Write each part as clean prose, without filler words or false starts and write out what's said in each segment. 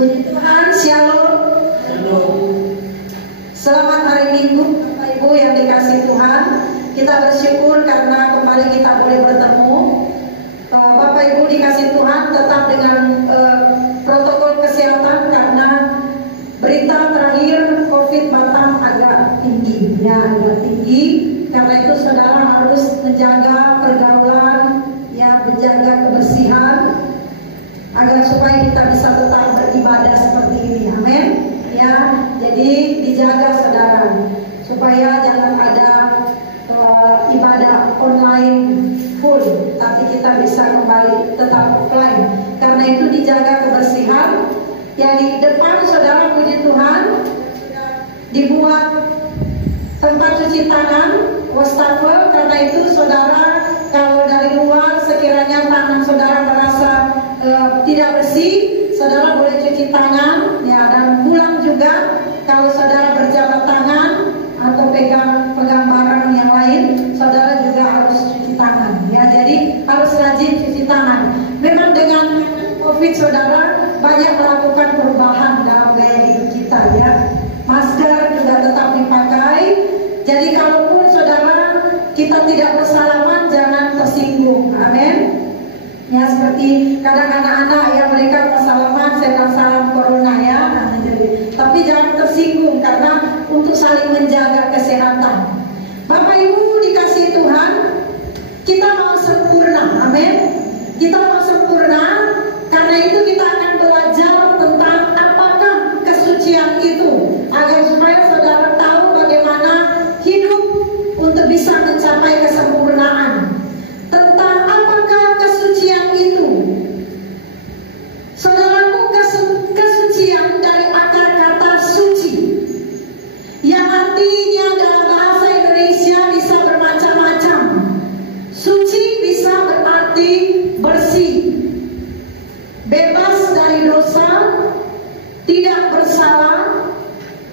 Puji Tuhan, Shalom. Selamat hari Minggu, Bapak Ibu yang dikasihi Tuhan. Kita bersyukur karena kembali kita boleh bertemu. Bapak Ibu dikasihi Tuhan, tetap dengan protokol kesehatan karena berita terakhir COVID Batam agak tinggi, ya agak tinggi. Karena itu saudara harus menjaga pergaulan, ya menjaga kebersihan, agar supaya kita bisa tetap beribadah seperti ini, amin. Ya, jadi dijaga saudara supaya jangan ada ibadah online full, tapi kita bisa kembali tetap offline. Karena itu dijaga kebersihan. Yang di depan saudara, puji Tuhan, dibuat tempat cuci tangan, wastafel. Karena itu saudara, kalau dari luar sekiranya tangan saudara merasa tidak bersih, saudara boleh cuci tangan, ya, dan pulang juga. Kalau saudara berjabat tangan atau pegang barang yang lain, saudara juga harus cuci tangan, ya. Jadi harus rajin cuci tangan. Memang dengan COVID saudara banyak melakukan perubahan dalam gaya hidup kita, ya. Masker juga tetap dipakai. Jadi kalaupun saudara kita tidak bersalaman, jangan tersinggung, amin. Ya, seperti kadang anak-anak yang mereka bersalaman, saya bilang salam corona, ya. Nah, jadi, tapi jangan tersinggung karena untuk saling menjaga kesehatan. Bapak Ibu dikasihi Tuhan, kita mau sempurna, amin. Kita mau sempurna, karena itu kita akan belajar tentang apakah kesucian itu, agar supaya saudara tahu bagaimana hidup untuk bisa mencapai kesempurnaan. Tentang apakah kesucian itu? Saudaraku, kesucian dari akar kata suci, yang artinya dalam bahasa Indonesia bisa bermacam-macam. Suci bisa berarti bersih, bebas dari dosa, tidak bersalah,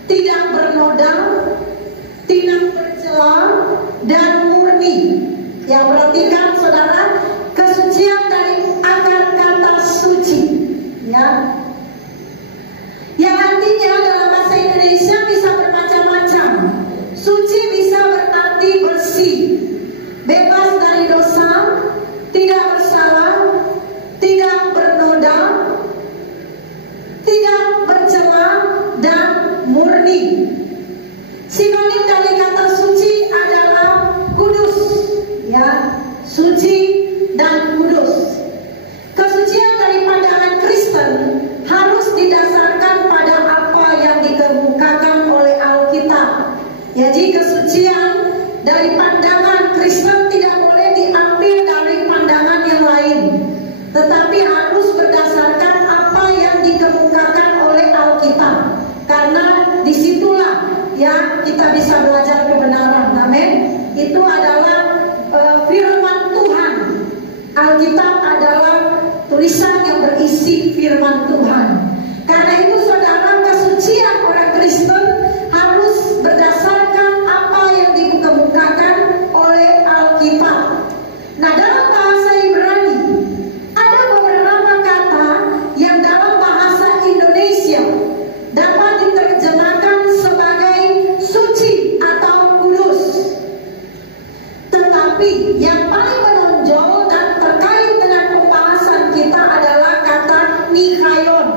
tidak bernoda, tidak bercela, dan murni. Yang perhatikan saudara, kesucian dari akar kata suci, ya. Yang artinya dalam bahasa Indonesia bisa bermacam-macam. Suci bisa berarti bersih, bebas dari dosa, tidak bersalah, tidak bernoda, tidak bercela, dan murni. Sinonim dari kata suci adalah kudus, ya, suci dan kudus. Kesucian dari pandangan Kristen harus didasarkan pada apa yang dikemukakan oleh Alkitab. Jadi kesucian dari pandangan Kristen tidak boleh diambil dari pandangan yang lain, tetapi harus berdasarkan apa yang dikemukakan oleh Alkitab. Karena disitulah, ya, kita bisa belajar kebenaran, amin. Itu adalah firman Tuhan. Alkitab adalah tulisan yang berisi firman Tuhan. Karena itu saudara, kesucian orang Kristen harus berdasarkan apa yang dikemukakan oleh Alkitab. Nah, dalam bahasa Ibrani ada beberapa kata yang dalam bahasa Indonesia dapat diterjemahkan sebagai suci atau kudus. Tetapi yang paling menonjol dan terkait dengan pembahasan kita adalah kata nikayon.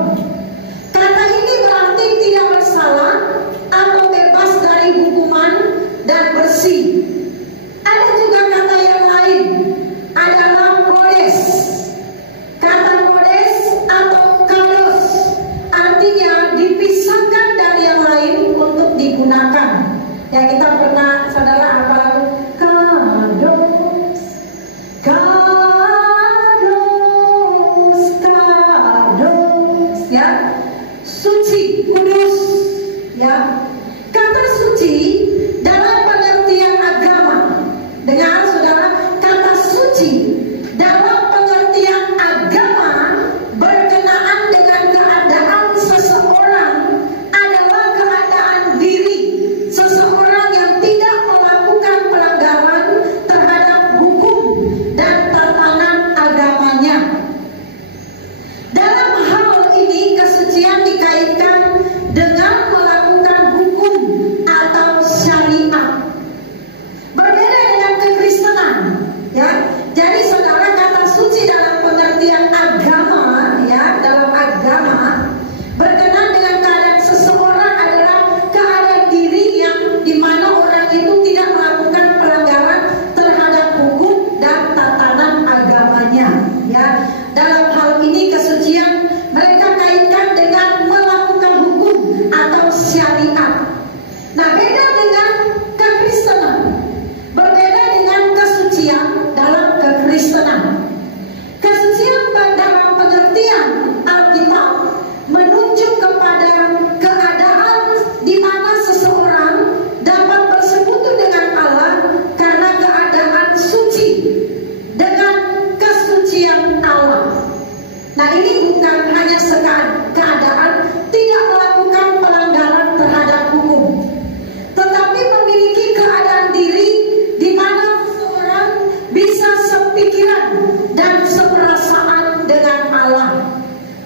Kata ini berarti tidak bersalah atau bebas dari hukuman dan bersih. Ada juga kata yang lain adalah kodes. Kata kodes atau kados artinya dipisahkan dari yang lain untuk digunakan. Ya, kita pernah saudara apa lagu? Kados, ya, suci, kudus, ya. Kata suci dalam pengertian agama, dengar saudara, kata suci dalam pengertian agama berkenaan dengan keadaan seseorang adalah keadaan diri seseorang yang tidak melakukan pelanggaran terhadap hukum dan tatanan agamanya. Dalam hal ini kesucian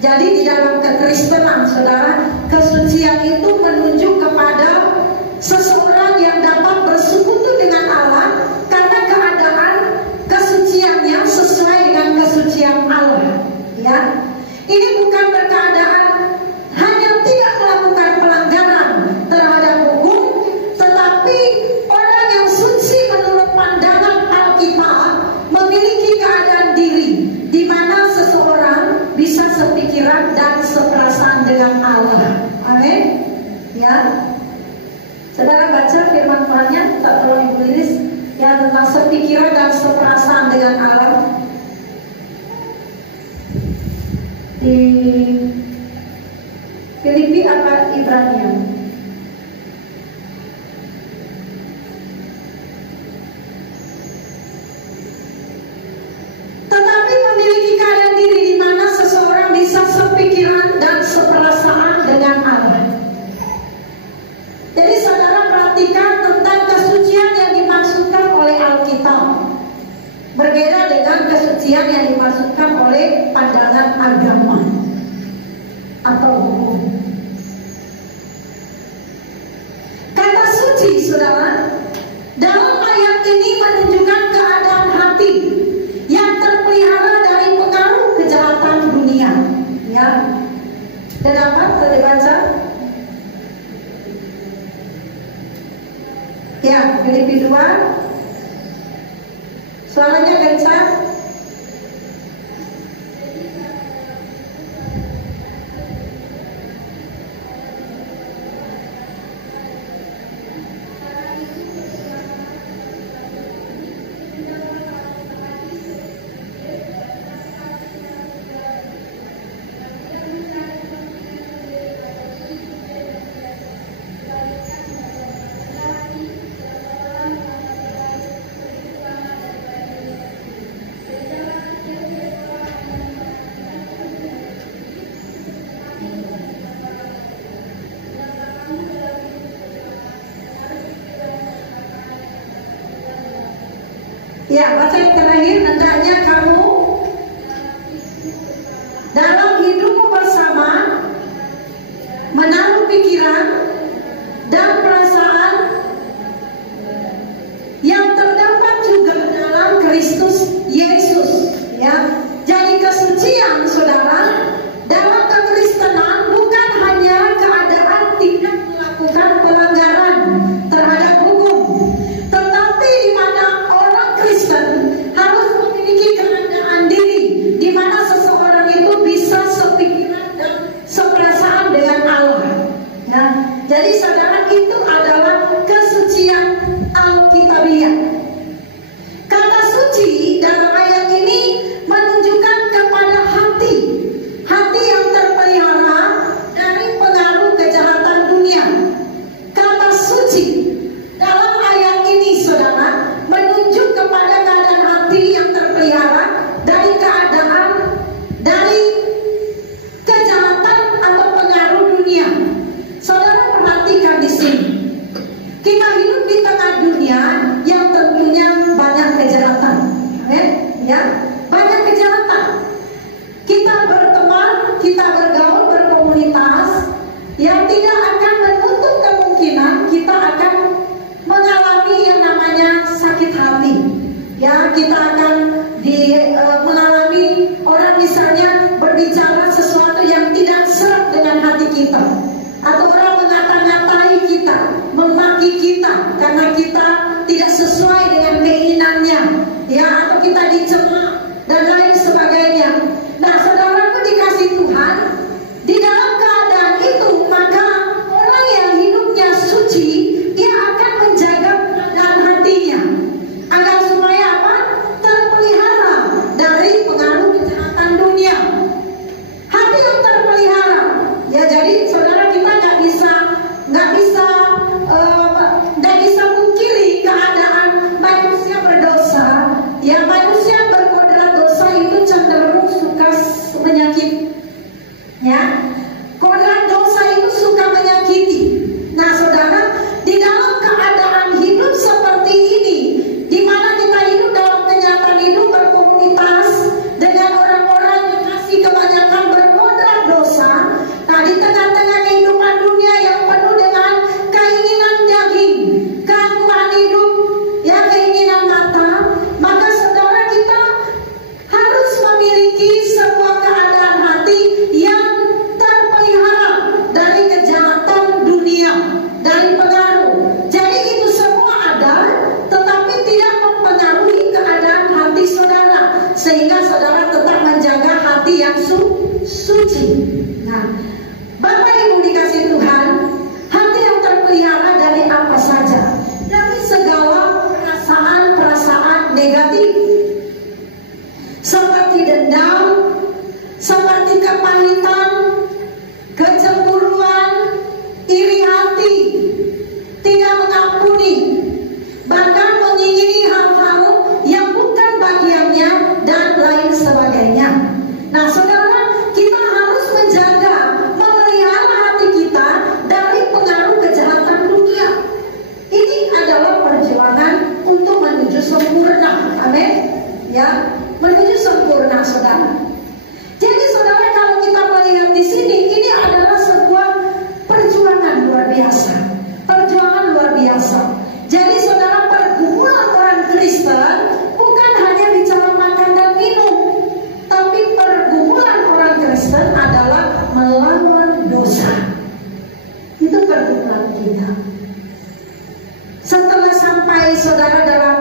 Jadi di dalam kekristenan, saudara, kesucian itu menunjuk kepada seseorang yang dapat bersekutu dengan Allah karena keadaan kesuciannya sesuai dengan kesucian Allah. Ya, ini bukan berkeadaan hanya tidak melakukan pelanggaran terhadap hukum, tetapi orang yang suci menurut pandangan Alkitab memiliki keadaan diri di mana seseorang bisa sepikiran dan seperasaan dengan Allah. Amin. Ya. Saudara baca firman Tuhannya, tak tolong Ibu Lilis, yang tentang sepikiran dan seperasaan dengan Allah di Filipi apa Ibrania. Tetapi memiliki keadaan diri di mana seseorang bisa sepikiran dan seperasaan dengan Allah. Jadi saudara perhatikan tentang kesucian yang dimaksudkan oleh Alkitab. Berbeda dengan kesucian yang dimaksudkan oleh pandangan agama atau hukum. Kata suci, saudara, dalam ayat ini menunjukkan keadaan hati yang terpelihara dari pengaruh kejahatan dunia. Ya, dan apa? Tadi baca? Ya, Filipi 2. Suaranya kencang. Ya, baca yang terakhir, hendaknya kamu dalam hidupmu bersama menaruh pikiran dan perasaan yang terdapat juga dalam Kristus Yesus. Ya, jadi kesucian, saudara, dalam kekristenan bukan hanya keadaan tidak melakukan pelanggaran terhadap hukum, tetapi di mana orang Kristen harus memiliki keadaan diri di mana seseorang itu bisa sepikiran dan seperasaan dengan Allah. Nah, jadi saudara, itu adalah kesucian Alkitabiah. Kata suci dalam ayat ini menunjukkan kepada hati yang terpelihara dari pengaruh kejahatan dunia. Kata suci dalam ayat ini, saudara, menunjuk kepada keadaan hati yang terpelihara dari keadaan dari kejahatan atau pengaruh dunia. Saudara perhatikan di sini. Kita hidup di tengah dunia yang tentunya banyak kejahatan. Ya, banyak kejahatan. Kita berteman, kita bergaul, berkomunitas, yang tidak akan menutup kemungkinan kita akan mengalami yang namanya sakit hati. Ya, kita akan mengalami orang misalnya berbicara sesuatu yang tidak seret dengan hati kita, atau orang mengata-ngatai kita, memaki kita karena kita tidak sesuai dengan keinginannya, ya, atau kita dicela dan lain sebagainya. Nah, saudaraku dikasih Tuhan, di dalam keadaan itu maka orang yang hidupnya suci, dia akan menjaga keadaan hatinya agar supaya apa? Terpelihara dari pengaruh kejahatan dunia. Hati yang terpelihara, ya, jadi saudara, kita nggak bisa pungkiri keadaan manusia berdosa. Ya, manusia berkodrat dosa itu cenderung suka menyakiti. Ya, kodrat dosa itu suka menyakiti. Nah, saudara, di dalam keadaan hidup seperti ini, di mana kita hidup dalam kenyataan hidup berkomunitas dengan orang-orang yang masih kebanyakan berkodrat Bapak Ibu dikasih Tuhan, hati yang terpelihara dari apa saja? Dari segala perasaan-perasaan negatif, seperti dendam, seperti kepahitan, kecemburuan, iri hati, tidak mengampuni, bahkan mengingini hal-hal yang bukan bagiannya, dan lain sebagainya. Nah, saudara, kita harus menjaga, memelihara hati kita dari pengaruh kejahatan dunia. Ini adalah perjuangan untuk menuju sempurna. Amin. Ya, menuju sempurna, saudara. Jadi, saudara, kalau kita melihat di sini, ini adalah sebuah perjuangan luar biasa. Perjuangan luar biasa. Jadi, saudara, pergumulan orang Kristen bukan hanya bicara makan dan minum, tapi pergumulan orang Kristen adalah melawan dosa. Itu pergumulan kita. Setelah sampai, saudara, dalam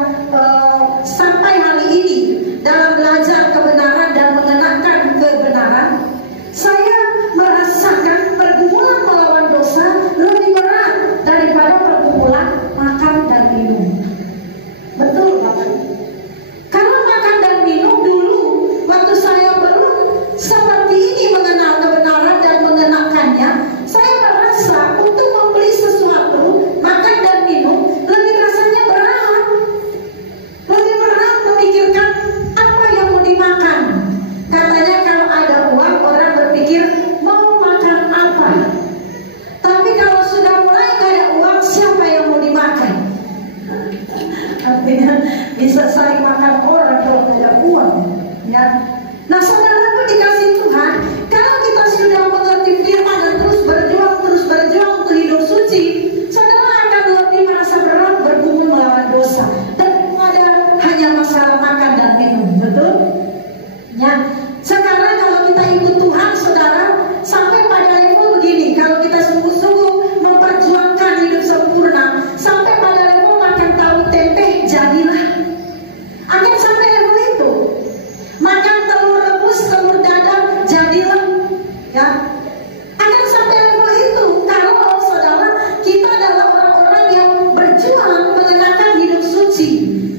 sampai hari ini dalam belajar kebenaran dan mengenakan kebenaran, saya merasakan pergumulan melawan dosa lebih berat daripada pergumulan makan dan minum. Betul, Bapak? Kalau makan dan minum dulu, waktu saya belum seperti ini mengenal kebenaran dan mengenakannya, saya merasa untuk membeli sesuatu, makan dan minum, lebih rasanya berat. Lebih berat memikirkan apa yang mau dimakan. Katanya kalau ada uang, orang berpikir mau makan apa. Tapi kalau sudah mulai gak ada uang, siapa yang mau dimakan? Artinya bisa saling makan orang kalau tidak ada uang, ya. Nah, saudaraku dikasih Tuhan, kalau kita sudah mengerti firman dan terus berjuang untuk hidup suci, saudara akan lebih merasa berat bergumul melawan dosa daripada hanya masalah makan dan minum. Betul? Ya. Sekarang kalau kita ikut Tuhan, saudara, sampai pada level begini, kalau kita sungguh-sungguh memperjuangkan hidup sempurna, sampai pada level makan tahu tempe jadilah. Akan sampai level itu. Makan telur rebus, telur dadar jadilah. Ya. Akan sampai level itu kalau, saudara, kita adalah orang-orang yang berjuang mengenakan hidup suci.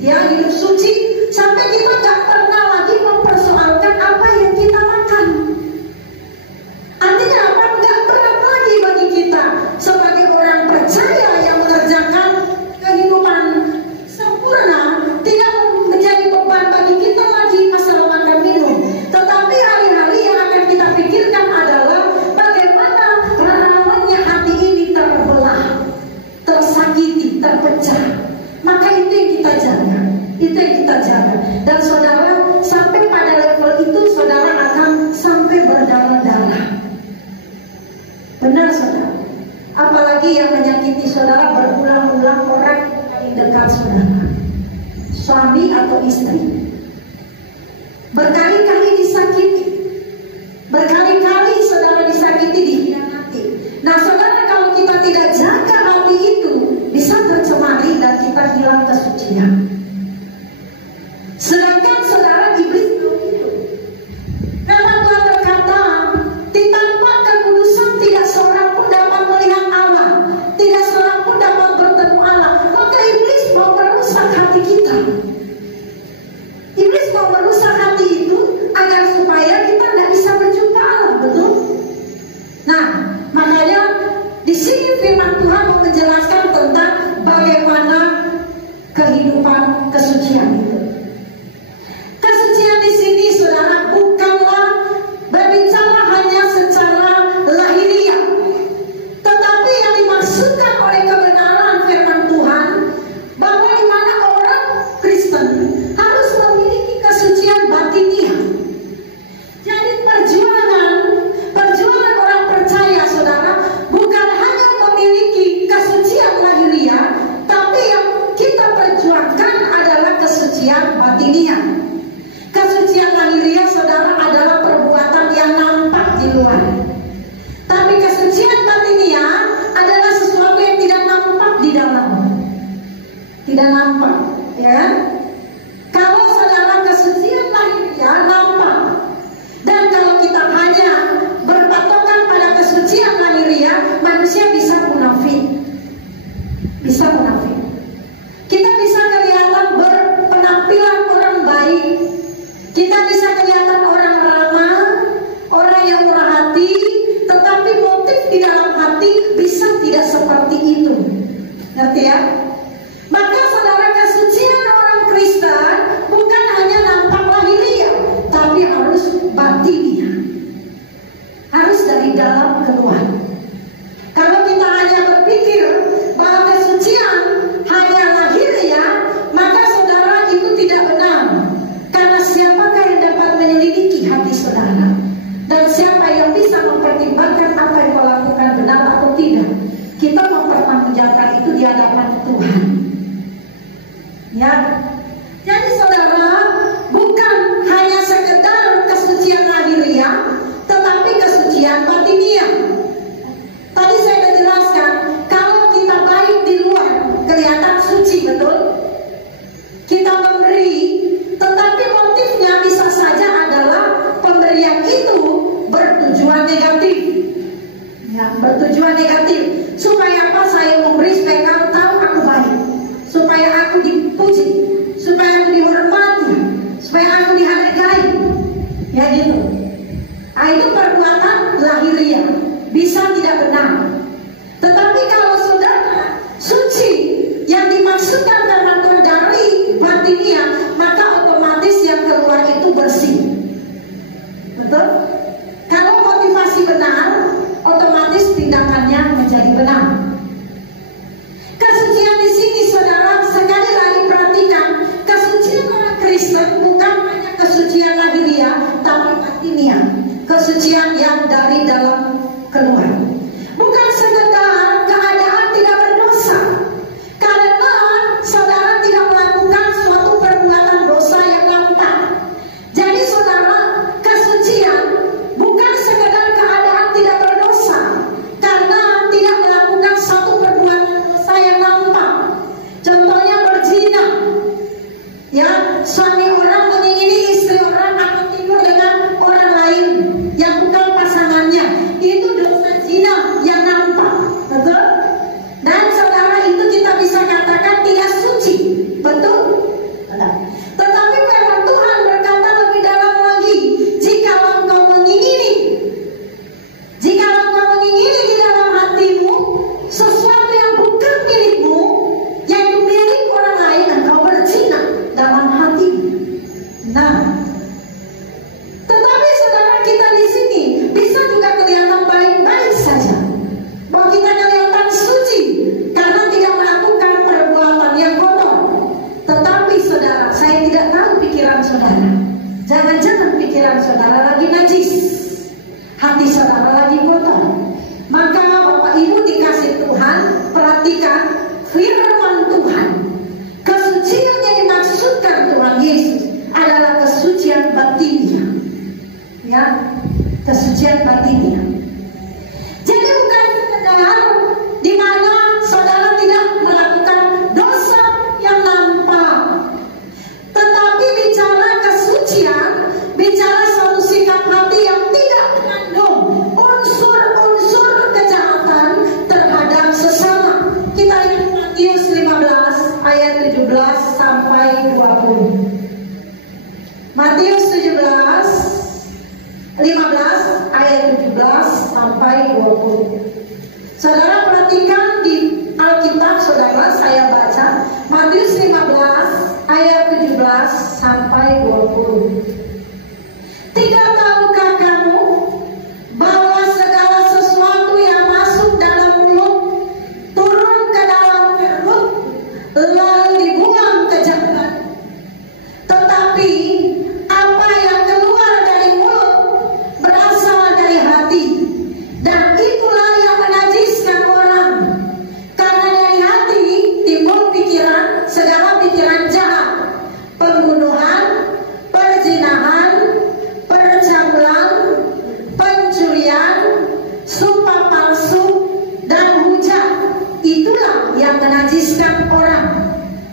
Ya, hidup suci sampai kita gak pernah lagi mempersoalkan apa yang kita makan. Artinya apa? Gak berat lagi bagi kita sebagai orang percaya yang mengerjakan kehidupan sempurna. Tidak menjadi beban bagi kita lagi masalah makan minum. Tetapi hari-hari yang akan kita pikirkan adalah bagaimana rawannya hati ini terbelah, tersakiti, terpecah. Maka itu yang kita jaga. Itu yang kita jaga. Dan saudara, sampai pada level itu saudara akan sampai berdarah-darah. Benar, saudara. Apalagi yang menyakiti saudara berulang-ulang orang yang dekat saudara, suami atau istri. Berkali-kali disakiti. Berkali-kali saudara disakiti, dikhianati. Nah, saudara, kalau kita tidak jaga hati itu, bisa tercemari dan kita hilang kesucian. Sedangkan saudara, iblis begitu. Memang Tuhan berkata, tanpa kekudusan tidak seorang pun dapat melihat Allah, tidak seorang pun dapat bertemu Allah. Maka iblis mau merusak hati kita. Iblis mau merusak hati itu agar supaya kita tidak bisa berjumpa Allah, betul? Nah, makanya di sini firman Tuhan menjelaskan tentang bagaimana kehidupan kesucian itu. Kesucian di sini, saudara, bukanlah berbicara hanya secara lahiriah, tetapi yang dimaksudkan oleh kebenaran firman Tuhan bahwa di mana orang Kristen harus memiliki kesucian batiniah. Jadi perjuangan orang percaya, saudara, bukan hanya memiliki kesucian lahiriah, tapi yang kita perjuangkan adalah kesucian batiniah. Kesucian lahiriah, saudara, adalah perbuatan yang nampak di luar. Tapi kesucian batiniah adalah sesuatu yang tidak nampak di dalam. Tidak nampak, ya kan? Kalau saudara kesucian lahiriah nampak, dan kalau kita hanya berpatokan pada Ngerti ya? Maka saudara, kesucian orang Kristen bukan hanya nampak lahiriah, tapi harus batinnya, harus dari dalam keluar. Kalau kita hanya berpikir bahwa kesucian hanya lahiriah, maka saudara itu tidak benar. Karena siapakah yang dapat menyelidiki hati saudara? Dan siapa yang bisa mempertimbangkan apa yang kau lakukan benar atau tidak? Kita mempertanggungjawabkan itu di hadapan Tuhan. Ya, jadi saudara, bukan hanya sekedar kesucian lahiriah, tetapi kesucian batiniah. Tadi saya sudah jelaskan, kalau kita baik di luar kelihatan suci, betul? Kita memberi, tetapi motifnya bisa saja adalah pemberian itu bertujuan negatif. Ya, bertujuan negatif. Supaya apa? Saya memberi supaya kamu tahu aku baik, supaya aku dipuji, supaya aku dihormati, supaya aku dihargai. Ya gitu. Nah, itu perbuatan lahiriah, bisa tidak benar. Tetapi kalau saudara suci yang dimaksudkan karena Tuhan dari batiniah, maka otomatis yang keluar itu bersih. Betul? Kalau motivasi benar, otomatis tindakannya menjadi benar. Kesucian di sini saudara, sekali lagi perhatikan, kesucian orang Kristen bukan hanya kesucian lahiriah, tapi batiniah, kesucian yang dari dalam keluar. Bukan sekedar keadaan tidak berdosa, karena saudara tidak melakukan suatu perbuatan dosa yang nampak. Jadi saudara, kesucian bukan sekedar keadaan tidak berdosa, karena tidak melakukan suatu perbuatan dosa yang nampak. Contohnya berzina. Ya, suami orang mengingini istri orang atau tidur dengan orang lain yang bukan pasangannya. Itu dosa zina yang nampak. Betul? Dan saudara, itu kita bisa katakan tidak suci. Betul? Tetapi firman Tuhan berkata lebih dalam lagi, jikalau engkau mengingini di dalam hatimu sesuatu yang bukan milikmu, yaitu milik orang lain, engkau berzina dalam hatimu. Nah, tetapi saudara, kita di sini bisa juga kelihatan baik-baik saja, bahwa kita kelihatan suci karena tidak melakukan perbuatan yang kotor. Tetapi saudara, saya tidak tahu pikiran saudara. Jangan-jangan pikiran saudara lagi najis, hati saudara lagi kotor. Maka Bapak Ibu dikasih Tuhan, perhatikan firman Tuhan. Kesucian yang dimaksudkan Tuhan Yesus adalah kesucian batiniah. Ya, kesucian batiniah. Jadi bukan sekedar di mana saudara tidak melakukan dosa yang nampak, tetapi bicara kesucian, bicara suatu sikap hati yang tidak mengandung unsur-unsur kejahatan terhadap sesama. Kita lihat Matius 15 ayat 17 sampai 20. Matius 15 ayat 17 sampai 20. Saudara perhatikan di Alkitab saudara, saya baca Matius 15 ayat 17 sampai 20. Tidak tahukah kamu bahwa segala sesuatu yang masuk dalam mulut turun ke dalam perut lalu dibuang ke jalan? Tetapi apa yang keluar dari mulut berasal dari hati, dan itulah yang menajiskan orang. Karena dari hati timbul pikiran, segala pikiran jahat, pembunuhan, perzinahan, percabulan, pencurian, sumpah palsu, dan hujat. Itulah yang menajiskan orang.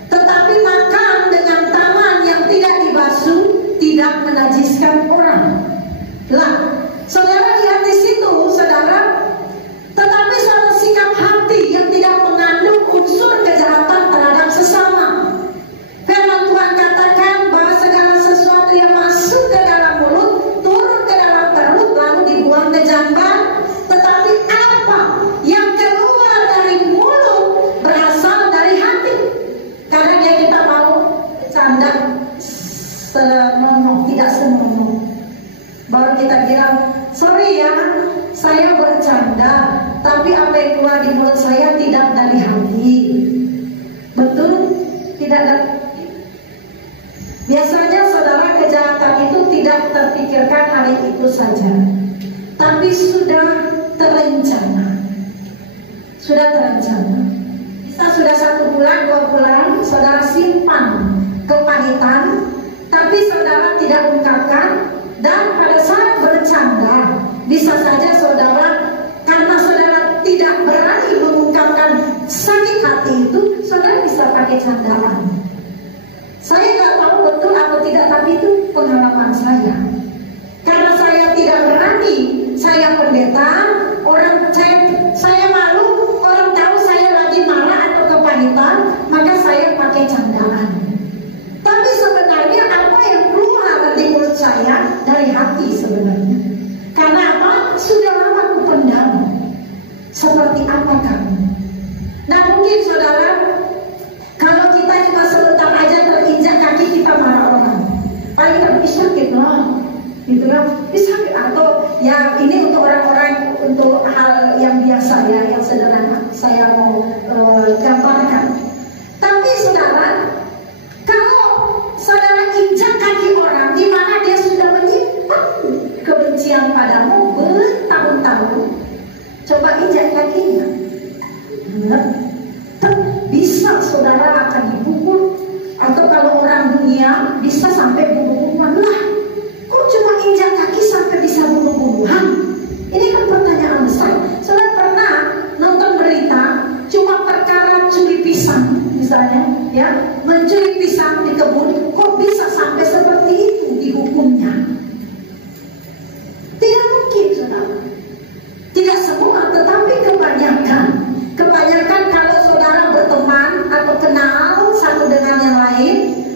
Tetapi makan dengan tangan yang tidak dibasuh tidak menajiskan orang. Lah, saudara lihat di situ, saudara. Tetapi suatu sikap hati yang tidak mengandung unsur kejahatan terhadap sesama. Firman Tuhan katakan bahwa segala sesuatu yang masuk ke dalam mulut turun ke dalam perut lalu dibuang ke jamban. Tetapi apa yang keluar dari mulut berasal di mulut saya tidak dari hati. Betul? Tidak dari. Biasanya saudara, kejahatan itu tidak terpikirkan hari itu saja, tapi sudah terencana. Sudah terencana. Bisa sudah 1 bulan, 2 bulan, saudara simpan kepahitan, tapi saudara tidak ungkapkan. Dan pada saat bercanda, bisa saja saudara, karena saudara tidak berani mengungkapkan sakit hati itu, saudara bisa pakai candaan. Saya nggak tahu betul atau tidak, tapi itu pengalaman saya. Karena saya tidak berani, saya pendeta, orang cek, saya malu, orang tahu saya lagi marah atau kepahitan, maka saya pakai candaan. Tapi sebenarnya apa yang keluar di mulut saya dari hati sebenarnya. Karena apa? Sudah lama aku pendam. Seperti apa kamu? Nah mungkin saudara, kalau kita cuma sebentar aja terinjak kaki, kita marah orang. Paling tapi sakit lah, gitu kan? Sakit atau ya ini untuk orang-orang, untuk hal yang biasa ya, yang sederhana saya mau gambarkan. Tapi saudara, kalau saudara injak kaki orang di mana dia sudah menyimpan kebencian padamu bertahun-tahun, coba injak kakinya, bisa saudara akan dipukul, atau kalau orang dunia bisa sampai bunuh-bunuhan. Lah, kok cuma injak kaki sampai bisa bunuh-bunuhan? Ini kan pertanyaan besar. Saudara pernah nonton berita cuma perkara curi pisang misalnya, ya, mencuri pisang di kebun, kok bisa sampai seperti itu dihukumnya? Tidak mungkin saudara. Tidak semua, tetapi kebanyakan kalau saudara berteman atau kenal satu dengan yang lain,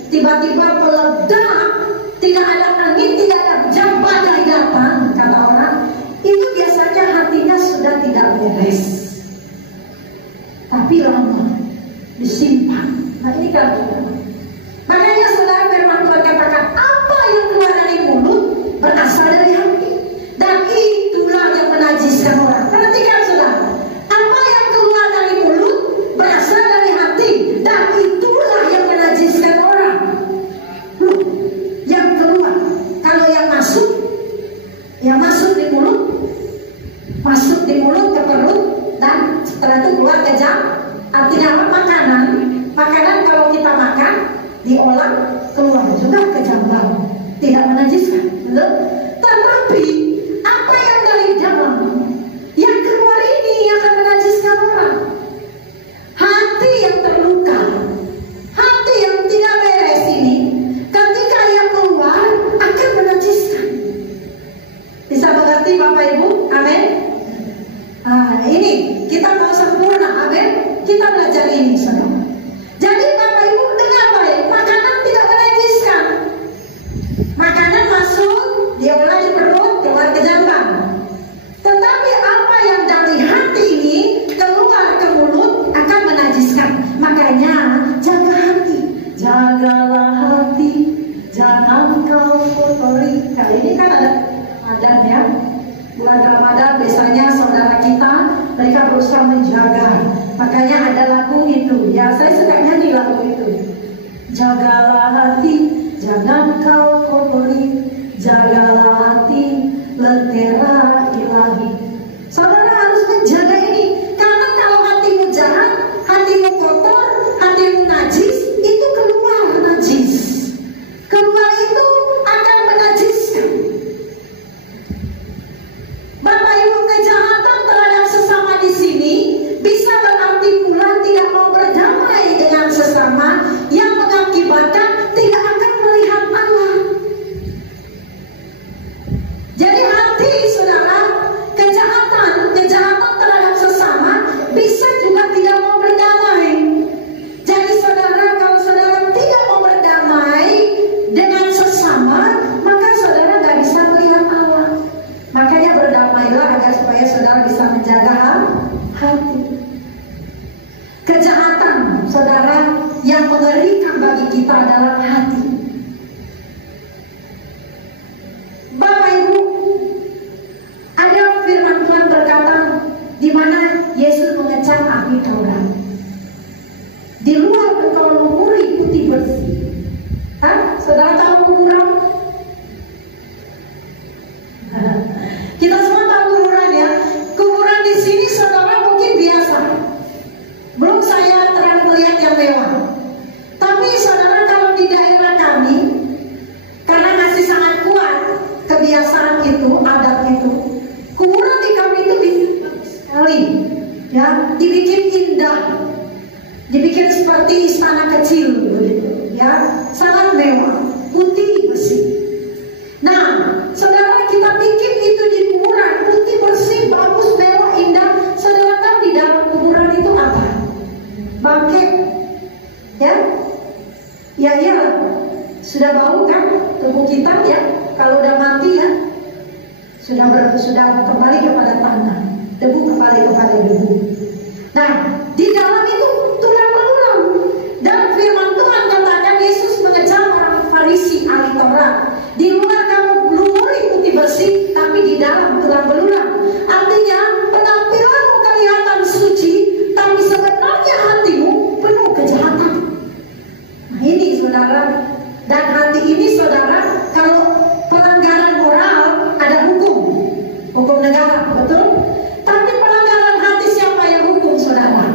tiba-tiba meledak, tidak ada angin, tidak ada hujan, badai datang, kata orang, itu biasanya hatinya sudah tidak beres, tapi lama disimpan. Nah ini kan, makanya saudara, firman Tuhan katakan, apa yang keluar dari mulut berasal dari hati, dan itulah yang menajiskan orang. Perhatikan saudara, apa yang keluar dari mulut berasal dari hati, dan itulah yang menajiskan orang. Loh, yang keluar, kalau yang masuk di mulut, ke perut, dan setelah itu keluar ke jam. Artinya apa? Makanan kalau kita makan, diolah, keluar juga ke jambal, tidak menajiskan. Betul? Tetapi apa yang dari dalam, yang keluar ini yang akan menajiskan orang. Hati yang terluka, hati yang tidak beres ini, ketika yang keluar akan menajiskan. Bisa mengerti Bapak Ibu? Amin. Ini kita mau sempurna, amin. Kita belajar ini saudara. Jadi Bapak Ibu dengar baik, makanan tidak menajiskan. Makanan masuk, dia mulai di perut, keluar ke jambang. Tetapi apa yang dari hati ini keluar ke mulut akan menajiskan. Makanya jaga hati, jagalah hati, jangan kau kotori. Kali ini kan ada Ramadan ya. Bulan Ramadan biasanya saudara kita, mereka berusaha menjaga. Makanya ada lagu itu, ya saya suka nyanyi lagu itu. Jagalah hati, jangan kau kotori, jagalah hati, lentera ilahi. Saudara harus menjaga ini, karena kalau hatimu jahat, hatimu kotor, hatimu najis, itu keluar najis. Keluar itu akan menajiskan. Bapak Ibu, kejahatan terhadap sesama di sini bisa berarti pula tidak mau berdamai dengan sesama, yang mengakibatkan tidak akan melihat Allah. Jadi hati saudara, kejahatan terhadap sesama bisa juga tidak mau berdamai. Jadi saudara, kalau saudara tidak mau berdamai dengan sesama, maka saudara nggak bisa melihat Allah. Makanya berdamailah agar supaya saudara bisa menjaga hati. Kejahatan saudara yang mengerikan bagi kita adalah hati. Bapak Ibu, ada firman Tuhan berkata di mana Yesus mengecek monopoli, ya, dibikin indah, dibikin seperti istana kecil, begitu, ya, sangat mewah, putih bersih. Nah, saudara, kita bikin itu di kuburan, putih bersih, bagus, mewah, indah. Saudara tahu di dalam kuburan itu apa? Bangkit, ya, ya, sudah bau kan tubuh kita, ya, kalau udah mati, ya, sudah kembali kepada tanah, debu kembali kepada debu. Nah, di dalam itu tulang belulang, dan firman Tuhan katakan Yesus mengejar orang Farisi ahli Taurat. Di luar kamu lumuri putih bersih, tapi di dalam tulang belulang. Artinya penampilanmu kelihatan suci, tapi sebenarnya hatimu penuh kejahatan. Nah ini saudara, dan hati ini saudara, kalau pelanggaran moral ada hukum negara, betul? Tapi pelanggaran hati siapa yang hukum saudara?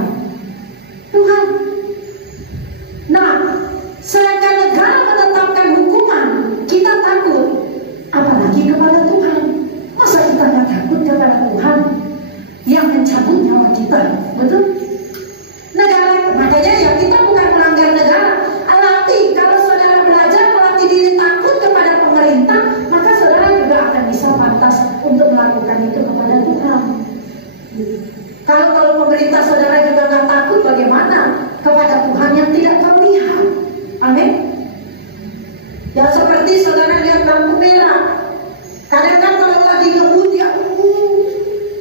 Tuhan. Nah, sedangkan negara menetapkan hukuman, kita takut, apalagi kepada Tuhan. Masa kita nggak takut kepada Tuhan yang mencabut nyawa kita, betul? Negara, makanya ya kita bukan melanggar negara. Alati, kalau saudara belajar melatih diri takut kepada pemerintah, maka saudara juga akan bisa pantas untuk melakukan itu kepada Tuhan. Kalau pemerintah saudara juga nggak takut, bagaimana kepada Tuhan yang tidak terlihat? Amin. Ya seperti saudara lihat lampu merah. Kadang-kadang kalau lagi ngebut ya,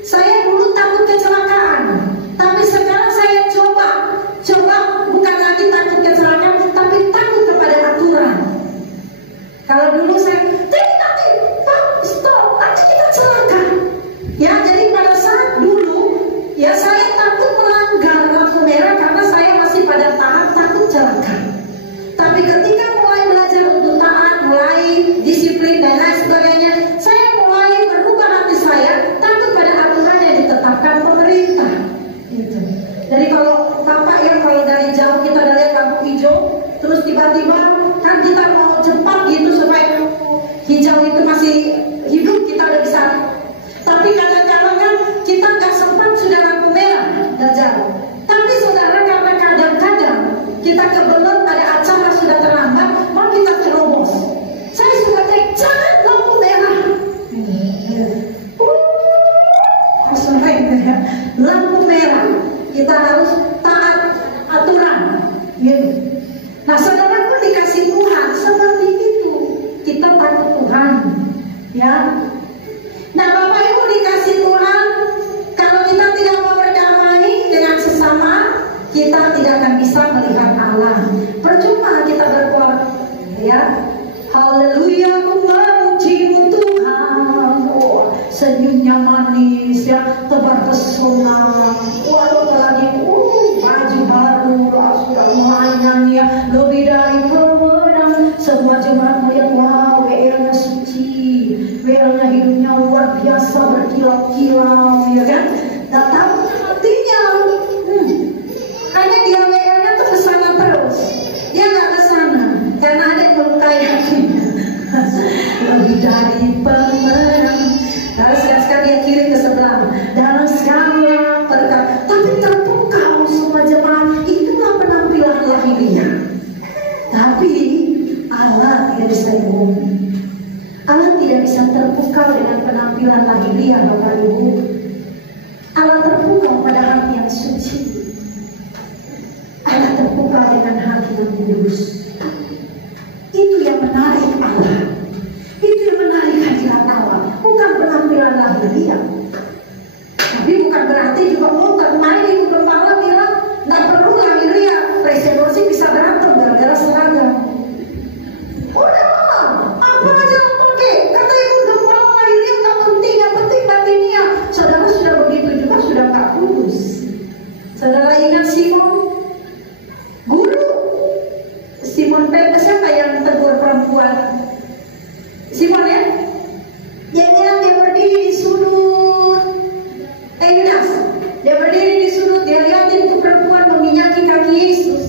saya dulu takut kecelakaan, tapi sekarang saya coba bukan lagi takut kecelakaan, tapi takut kepada aturan. Kalau dulu saya nanti Pak stop, nanti kita celaka. Ya jadi pada saat dulu ya saya takut melanggar lampu merah karena saya masih pada tahap takut celaka. Tapi ketika mulai belajar untuk taat, mulai disiplin dan lain sebagainya, saya mulai berubah hati saya takut pada aturan yang ditetapkan pemerintah. Gitu. Jadi kalau Bapak yang kalau dari jauh kita udah lihat lampu hijau, terus tiba-tiba kan kita mau cepat gitu supaya hijau itu masih hidup, kita udah bisa. Tapi kadang-kadang kan kita nggak sempat sudah lampu merah dan jauh. Tapi saudara, karena kadang-kadang kita kebelet ada acara sudah terlambat, mau kita terobos. Saya sudah jangan lampu merah. Lampu merah, kita harus taat aturan. Gitu. Nah, saudara pun dikasih Tuhan seperti itu. Kita takut Tuhan, ya. Nah, Bapak Ibu dikasih Tuhan, kalau kita tidak mau berdamai dengan sesama, kita tidak akan bisa melihat Allah. Percuma kita berbuat, ya. Haleluya, ku memuji Tuhan. Oh, senyumnya manis, ya, tebar pesona. Walau lagi, baju baru, sudah mulai nyanyi, ya, lebih dari pemenang. Semua jemaat melihat, wow, WL-nya suci, WL-nya hidupnya luar biasa, berkilau-kilau, ya kan? Tak tahu artinya. Hanya dia WL-nya tuh kesana terus. Dia nggak kesana karena ada yang melukai hatinya. Lebih dari pemenang. Lalu sekali dia kirim ke sebelah. Dalam segala perkara. Tapi terpukau semua jemaat. Itulah penampilan lahiriah. Tapi Allah tidak bisa dibohongi. Allah tidak bisa terpukau dengan penampilan lahiriah, Bapak Ibu. Allah terpukau pada hati yang suci. Allah terpukau dengan hati yang kudus. Itu yang menarik Allah. Itu yang menarik hadirat Allah. Bukan penampilan lahiriah. Tapi bukan berarti juga kemarin Ibu Gembala bilang nggak perlu lahiriah. Presidensi bisa berantem gara-gara seragam. Udah, apa aja yang pakai? Kata Ibu Gembala lahiriah nggak penting batinnya. Saudara sudah begitu juga sudah nggak kudus. Saudara ingat Simon Petrus, siapa yang tegur perempuan? Simon, ya? Yang dia berdiri di sudut. Yudas, dia berdiri di sudut, dia lihatin tuh perempuan meminyaki kaki Yesus.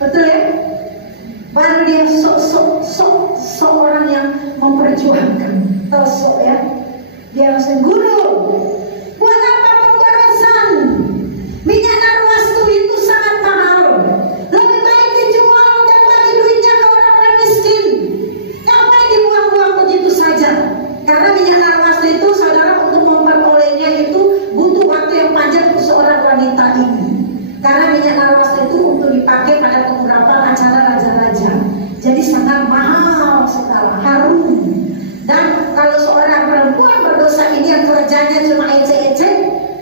Betul ya? Baru dia sok orang yang memperjuangkan. Sok ya. Dia langsung, guru, buat apa kerjanya cuma ece-ece,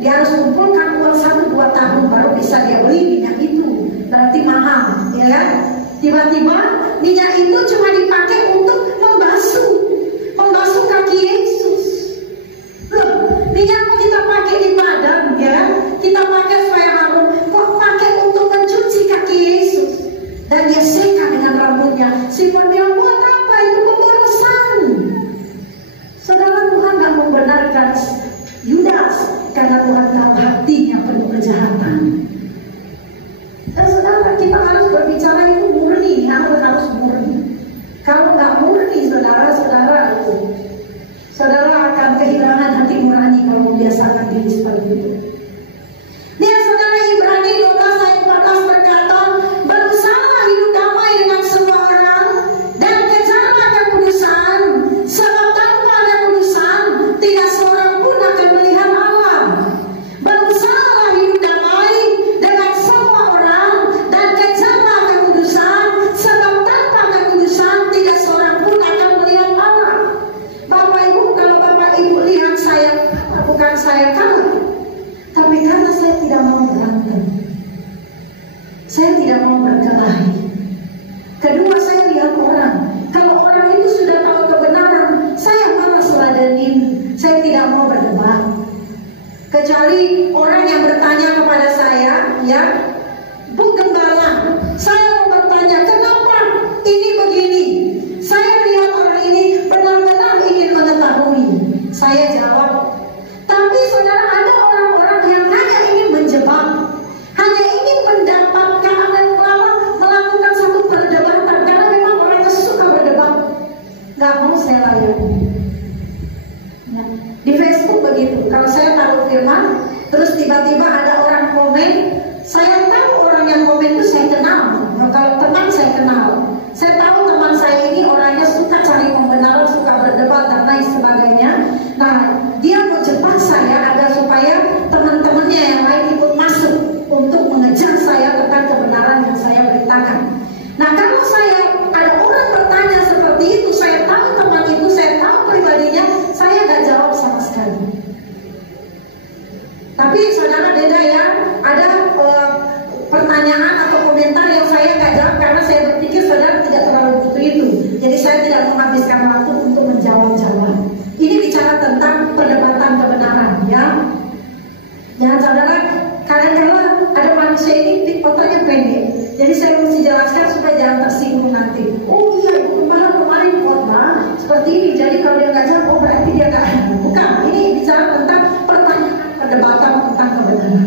dia harus kumpulkan uang 1-2 tahun baru bisa dia beli minyak itu. Berarti mahal, ya kan? Tiba-tiba minyak itu cuma dipakai untuk membasuh kaki Yesus. Loh, minyak kita pakai di badan, ya? Kita pakai supaya harum, kok pakai untuk mencuci kaki Yesus? Dan dia seka dengan rambutnya. Simon bilang, buat apa itu pemborosan? Saudara, Tuhan gak membenarkan Yudas karena Tuhan tahu hatinya penuh kejahatan. Dan saudara, kita harus berbicara itu murni, harus murni. Kalau nggak murni, saudara akan kehilangan hati nurani kalau membiasakan diri seperti itu. Lihat saudara, Ibrani 12 ayat 14 berkata, berusahalah hidup damai dengan semua orang dan kejarlah kekudusan, sebab tanpa ada kudusan tidak seorang pun akan melihat Allah. Berusahalah hidup damai dengan semua orang dan kejarlah kekudusan, sebab tanpa kekudusan tidak seorang pun akan melihat Allah. Bapak Ibu, kalau Bapak Ibu lihat saya, bukan saya kalah, tapi karena saya tidak mau berantem, saya tidak mau berkelahi. Kedua, saya lihat orang, kalau orang itu sudah tahu kebenaran, saya malas ladenin, saya tidak mau berdebat. Kecuali orang yang bertanya kepada saya, ya, Bu Gembala, saya mau bertanya, kenapa ini begini? Saya lihat orang ini benar-benar ingin mengetahui. Saya jawab. Tapi saudara, ada orang-orang yang hanya ingin menjebak, hanya ingin mendapatkan melakukan satu perdebatan, karena memang orangnya suka berdebat. Gak mau saya layani. Ya. Di Facebook begitu, kalau saya taruh firman, terus tiba-tiba ada orang komen, saya tahu orang yang komen itu saya kenal. Nah, kalau teman saya kenal, saya tahu teman saya ini orangnya suka cari pembenaran, suka berdebat dan lain sebagainya. Nah, dia menjebak saya agar supaya teman-temannya yang lain ikut masuk untuk mengejar saya tentang kebenaran yang saya beritakan. Nah, kalau saya ada orang bertanya seperti itu, saya tahu teman itu, saya tahu pribadinya, saya nggak jawab sama sekali. Tapi saudara, beda ya, ada pertanyaan atau komentar yang saya nggak jawab karena saya berpikir saudara tidak terlalu butuh itu. Jadi saya tidak menghabiskan waktu untuk menjawab-jawab. Ini bicara tentang perdebatan kebenaran, ya. Ya, saudara, kadang-kadang ada manusia ini otaknya pendek. Jadi saya mesti jelaskan supaya jangan tersinggung nanti. Oh iya, kemarin khotbah seperti ini. Jadi kalau dia nggak jawab, oh berarti dia nggak. Bukan. Ini bicara tentang pertanyaan, perdebatan tentang kebenaran.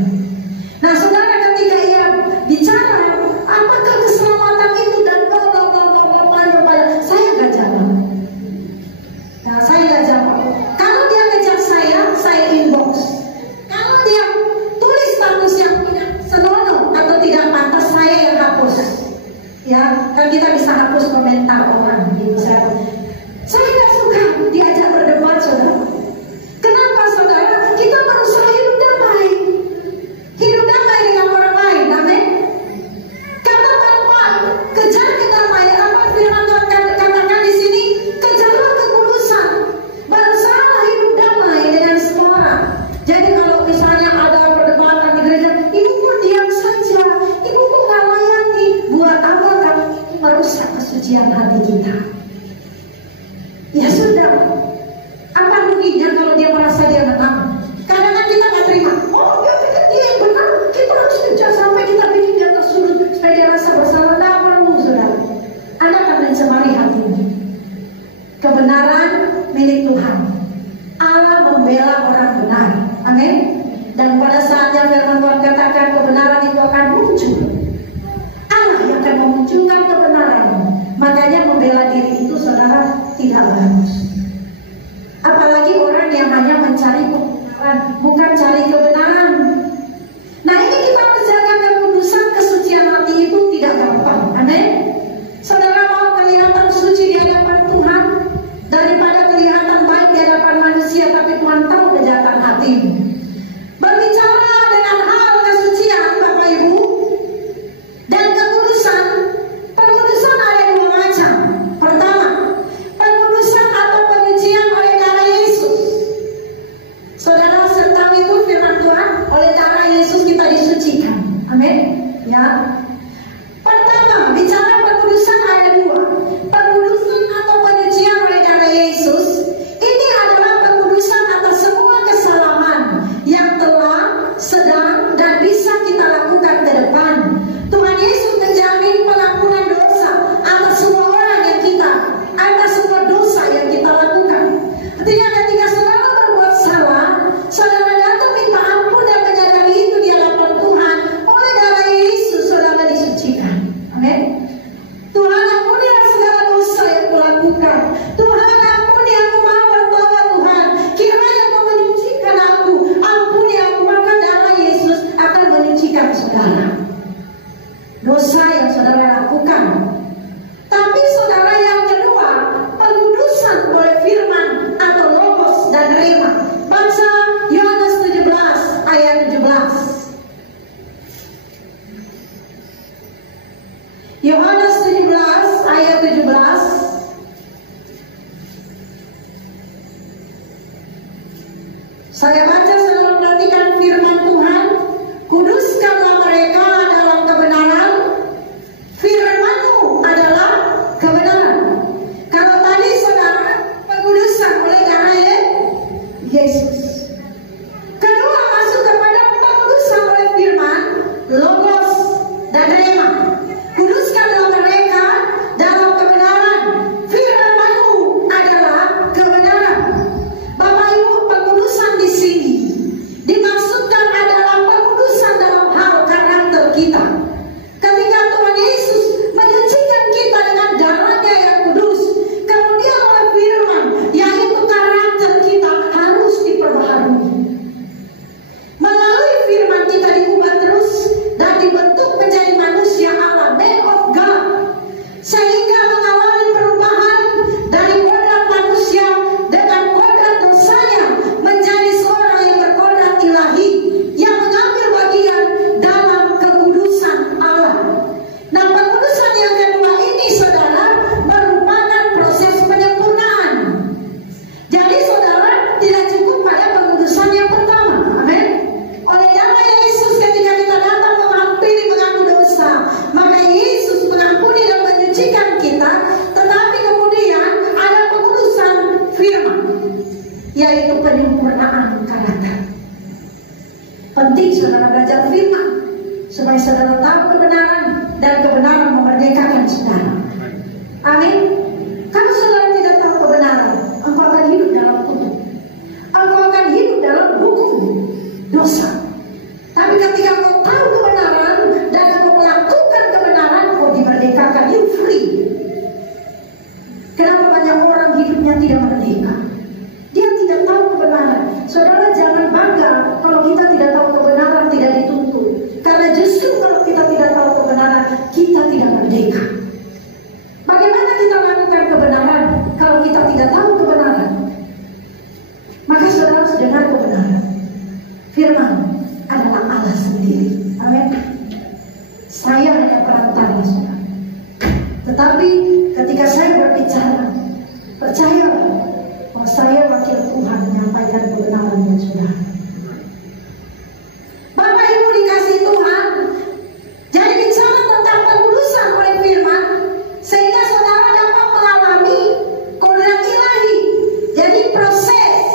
Nah, saudara, ketika ia bicara, apakah keselamatan itu dan saya nggak jawab. Nah, saya nggak jawab. Kalau dia ngejar saya inbox. Kalau dia tulis status yang tidak senonoh atau tidak pantas, saya yang hapus. Ya, kan kita bisa hapus komentar orang. Gitu. Saya nggak suka diajak berdebat, saudara. Kenapa, saudara? Kita berusaha hidup damai. Hidup damai dengan orang lain, amin. Karena tanpa kejar kedamaian, apa firman Tuhan katakan di sini? Kejarlah kekudusan. Berusahalah hidup damai dengan semua orang. Jadi kalau misalnya ada perdebatan di gereja, ibu pun diam saja, ibu pun nggak layani. Buat apa kamu merusak kesucian hati kita? Ya sudah. Apa ruginya kalau dia merasa dia menang? Kadang-kadang kita nggak terima. Oh, dia pikir dia yang benar. Kita harus kejar sampai kita bikin dia tersudut supaya dia rasa bersalah. Tidak perlu, saudara. Anda akan mencemari hatimu. Kebenaran milik Tuhan. Allah membela orang benar. Amin. Dan pada saatnya firman Tuhan katakan kebenaran itu akan muncul. Allah yang akan memunculkan kebenaran. Makanya membela diri itu, saudara, tidak bagus. Apalagi orang yang hanya mencari kebenaran, bukan cari kebenaran. Nah, ini kita menjaga kekudusan, kesucian hati itu tidak gampang. Amin. Saudara mau kelihatan suci di hadapan Tuhan daripada kelihatan baik di hadapan manusia, tapi Tuhan tahu kejahatan hatimu. Berbicara dengan hal kesucian, Bapak Ibu, dan kekudusan. Pengudusan ada dua macam. Pertama, pengudusan atau penyucian oleh darah Yesus. Saudara, Amin. Ya. Pertama, bicara pengudusan ayat 2. Pengudusan atau penyucian oleh darah Yesus ini adalah pengudusan atas semua kesalahan yang telah, sedang, dan bisa kita lakukan ke depan. Tuhan Yesus menjamin pengampunan dosa atas semua orang yang kita, atas semua dosa yang kita lakukan. Artinya ketika saudara berbuat salah, saudara datang minta ampun dan menyadari itu di hadapan Tuhan, oleh darah Yesus saudara disucikan. Amin. Tuhan, ampunilah segala dosa yang kulakukan. Tuhan, ampuni aku, mau bertobat Tuhan. Kiranya Kau menyucikan aku, ampuni aku, maka darah Yesus akan menyucikan saudara. Dosa yang saudara lakukan. Tapi saudara, yang kedua, pengudusan oleh firman atau logos dan rema. Baca Yohanes 17 ayat 17. Yohanes 17 ayat 17. Saya baca, saudara perhatikan firman Tuhan. Kuduskanlah mereka dalam kebenaran, firman-Mu adalah kebenaran. Kalau tadi saudara pengudusan oleh darah Yesus. Kedua, masuk kepada pengudusan oleh firman, logos dan rema. Kuduskanlah mereka dalam kebenaran, firman-Mu adalah kebenaran. Bapak Ibu, pengudusan di sini dimaksudkan adalah pengudusan dalam hal karakter kita. Ketika Tuhan Yesus menyucikan kita dengan darahnya yang kudus, kemudian oleh firman, yaitu karakter kita harus diperbaharui. Melalui firman kita diubah terus dan dibentuk menjadi manusia Allah, man of God, sehingga mengawali perubahan dari kodrat manusia dengan kodrat dosanya menjadi seorang yang berkodrat ilahi, yang mengambil bagian dalam kekudusan Allah. Nah, pengudusan yang kedua ini saudara merupakan proses penyempurnaan. Jadi saudara tidak cukup pada pengudusan yang pertama. Amin. Oleh darah Yesus ketika kita datang menghampiri mengaku dosa, maka Yesus mengampuni dan menyucikan kita. Tetapi kemudian ada pengudusan firman, yaitu penyempurnaan karakter. Penting saudara belajar firman supaya saudara tahu kebenaran dan kebenaran memerdekakan saudara. Amin. Kalau saudara tidak tahu kebenaran, engkau akan hidup dalam kutuk. Engkau akan hidup dalam hukum dosa. Tapi ketika engkau tahu kebenaran dan engkau melakukan kebenaran, engkau dimerdekakan, you free. Kenapa banyak orang hidupnya tidak merdeka? Dia tidak tahu kebenaran. Saudara jangan bangga kalau kita tidak tahu kebenaran, tidak dituntut. Karena justru kalau kita tidak tahu kebenaran, kita tidak merdeka. Bagaimana kita lakukan kebenaran kalau kita tidak tahu kebenaran? Maka saudara harus dengar kebenaran. Firman adalah Allah sendiri. Amin. Saya hanya perantara, saudara. Tetapi ketika saya berbicara, percaya bahwa saya wakil Tuhan menyampaikan kebenaran yang saudara. Bapak Ibu dikasih Tuhan, jadi bicara tentang pengudusan oleh firman, sehingga saudara dapat mengalami kodrat ilahi. Jadi proses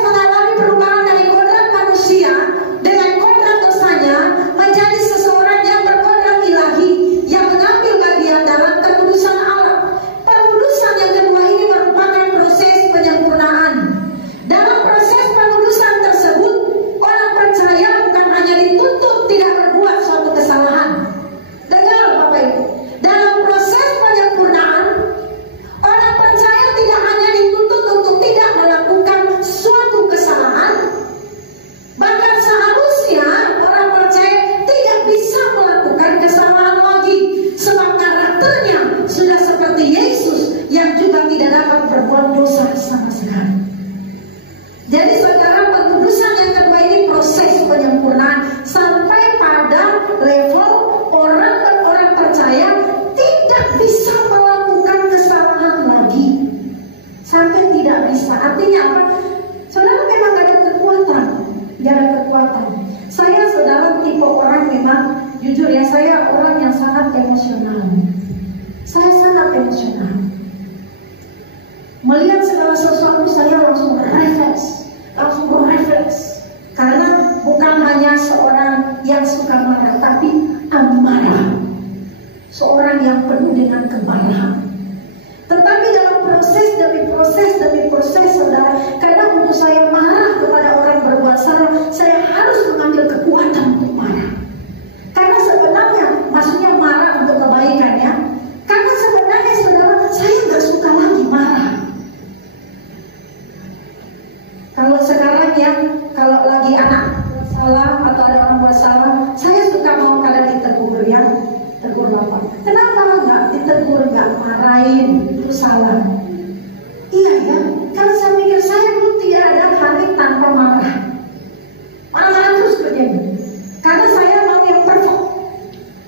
mengalami perubahan dari kodrat manusia dengan kodrat dosanya menjadi seseorang yang berkodrat ilahi, yang mengambil bagian dalam kekudusan Allah. Pengudusan yang kedua ini merupakan proses penyempurnaan. Dalam proses pengudusan tersebut, orang percaya bukan hanya dituntut tidak berbuat suatu kesalahan. Dengar Bapak Ibu, dalam proses penyempurnaan, orang percaya tidak hanya dituntut untuk tidak melakukan suatu kesalahan, bahkan seharusnya orang percaya tidak bisa melakukan kesalahan lagi, sebab karakternya sudah seperti Yesus yang juga tidak dapat berbuat dosa sama sekali. Jadi saudara, pengudusan yang kedua ini proses penyempurnaan sampai pada level orang percaya tidak bisa melakukan kesalahan lagi. Sampai tidak bisa. Artinya apa? Saudara memang gak ada kekuatan. Gak ada kekuatan. Saya saudara tipe orang memang Jujur ya, saya orang yang sangat emosional. Saya sangat emosional. Melihat segala sesuatu saya langsung refleks. Karena bukan hanya seorang yang suka marah, tapi amarah. Seorang yang penuh dengan kemarahan. Tetapi dalam proses demi proses, saudara, kadang untuk saya marah kepada orang berbuat salah, saya harus mengambil kekuatan untuk marah. Karena sebenarnya, maksudnya marah untuk kebaikan ya. Karena sebenarnya saudara, saya nggak suka lagi marah. Kalau sekarang ya, kalau lagi anak salah atau ada orang buat salah, saya suka mau kadang ditegur ya. Tegur bapak. Kenapa nggak ditegur, nggak marahin, itu salah. Iya ya, karena saya pikir saya dulu tidak ada hari tanpa marah. Marah terus kerjanya. Karena saya mau yang perfect.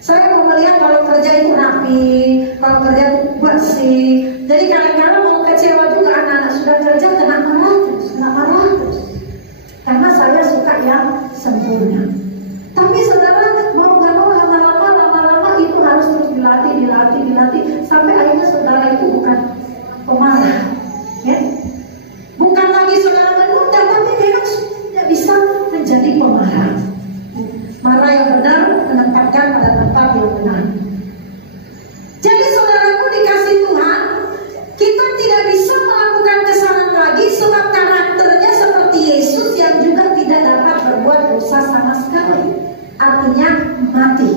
Saya mau melihat kalau kerja itu rapi, kalau kerja itu bersih. Jadi kadang-kadang mau kecewa juga anak-anak sudah kerja kena marah terus. Karena saya suka yang sempurna. Tapi saudara, mau nggak mau lama-lama itu harus terus dilatih sampai akhirnya saudara itu bukan pemarah, ya. Bukan lagi saudara menunda, tapi memang tidak bisa menjadi pemarah. Marah yang benar menempatkan pada tempat yang benar. Jadi saudaraku dikasih Tuhan, kita tidak bisa melakukan kesalahan lagi sebab karakternya seperti Yesus yang juga tidak dapat berbuat dosa sama sekali. Artinya mati.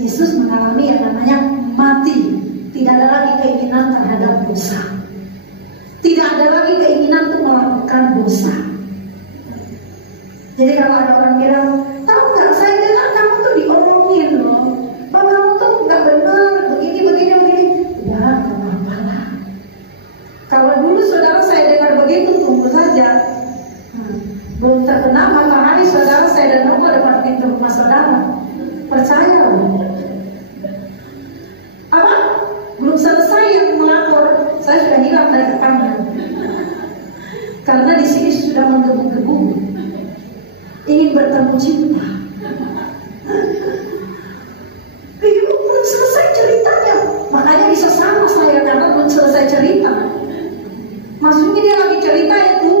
Yesus mengalami yang namanya mati. Tidak ada lagi keinginan terhadap dosa. Tidak ada lagi keinginan untuk melakukan dosa. Jadi kalau ada orang bilang, tahu nggak, saya dengar kamu tuh diomongin loh, bahwa kamu tuh nggak benar, begini. Ya, kenapa lah? Kalau dulu saudara saya dengar begitu, tunggu saja. Belum terkena matahari saudara, saya dan nongol depan pintu rumah saudara. Percaya loh. Apa? Belum selesai yang melapor, saya sudah hilang dari depannya. Karena di sini sudah menggebu-gebu, ingin bertemu cinta. Ibu belum selesai ceritanya, makanya bisa sama saya karena belum selesai cerita. Maksudnya dia lagi cerita itu,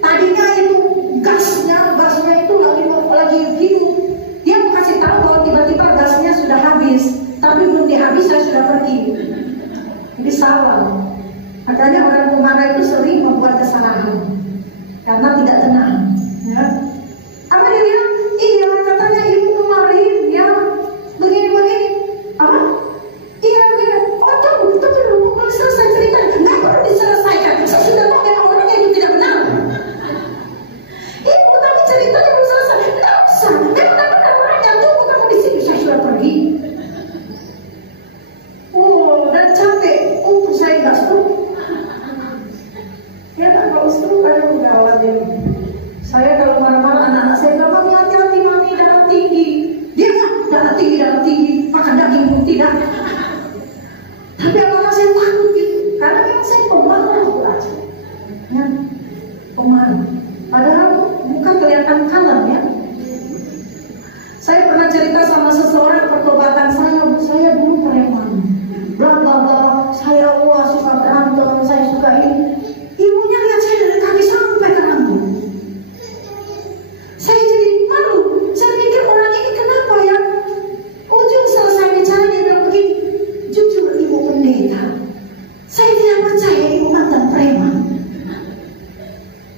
tadinya itu gasnya itu lagi hidup. Dia mau kasih tahu bahwa tiba-tiba gasnya sudah habis, tapi belum dihabis saya sudah pergi. Ini salah. Makanya orang pemarah itu sering membuat kesalahan karena tidak tenang. Ya. Apa dia bilang? Iya, katanya ibu kemarin ya begini. Apa? Iya begini. Oh tunggu dulu, belum selesai cerita. Nggak perlu diselesaikan. Saya sudah tahu memang orangnya itu tidak benar. Ibu tapi ceritanya belum selesai. Nggak usah. Memang benar orangnya. Tunggu kamu di sini. Saya sudah pergi. Oh, dan capek. Saya nggak setuju. Ya tak, kalau setuju kan gawat ya. Saya kalau marah-marah anak-anak saya bilang, mami hati-hati mami, darah tinggi. Dia nggak darah tinggi, makan daging pun tidak. Tapi anak-anak saya takut gitu, karena memang saya pemarah belajar. Ya, pemarah. Padahal bukan kelihatan kalem ya. Saya pernah cerita sama seseorang pertobatan saya dulu preman. Bla saya suka berantem, saya suka ini. Ibunya lihat saya dari kaki sampai ke rambut. Saya jadi malu. Saya pikir orang ini kenapa ya? Ujung selesai bicara dia bilang begini, jujur ibu pendeta, saya tidak percaya ibu mantan preman.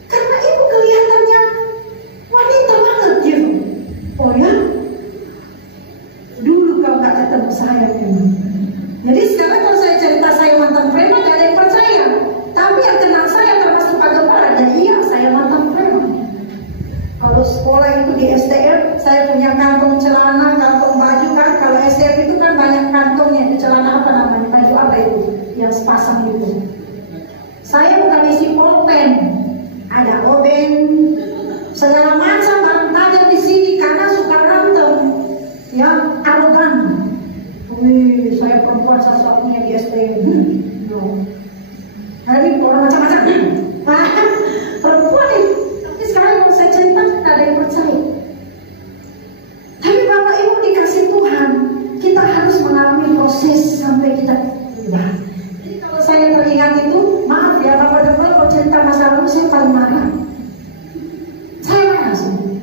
Karena ibu kelihatannya wanita banget gitu. Oh ya? Dulu kau gak ketemu saya memang. Jadi sekarang kalau saya cerita saya mantan preman, gak ada yang percaya. Tapi yang kenal saya termasuk Pak Gembala, dan iya saya mantan preman. Kalau sekolah itu di SDM, saya punya kantong celana, kantong baju kan. Kalau SDM itu kan banyak kantongnya, di celana apa namanya, baju apa itu, yang sepasang itu. Saya bukan isi pulpen, ada obeng, segala macam barang tajam di sini karena suka berantem, ya arogan. Wih, saya perempuan satu-satunya di SDM. Hari ini orang macam-macam. Perempuan itu. Tapi sekarang kalau saya cerita, tidak ada yang percaya. Tapi bapak ibu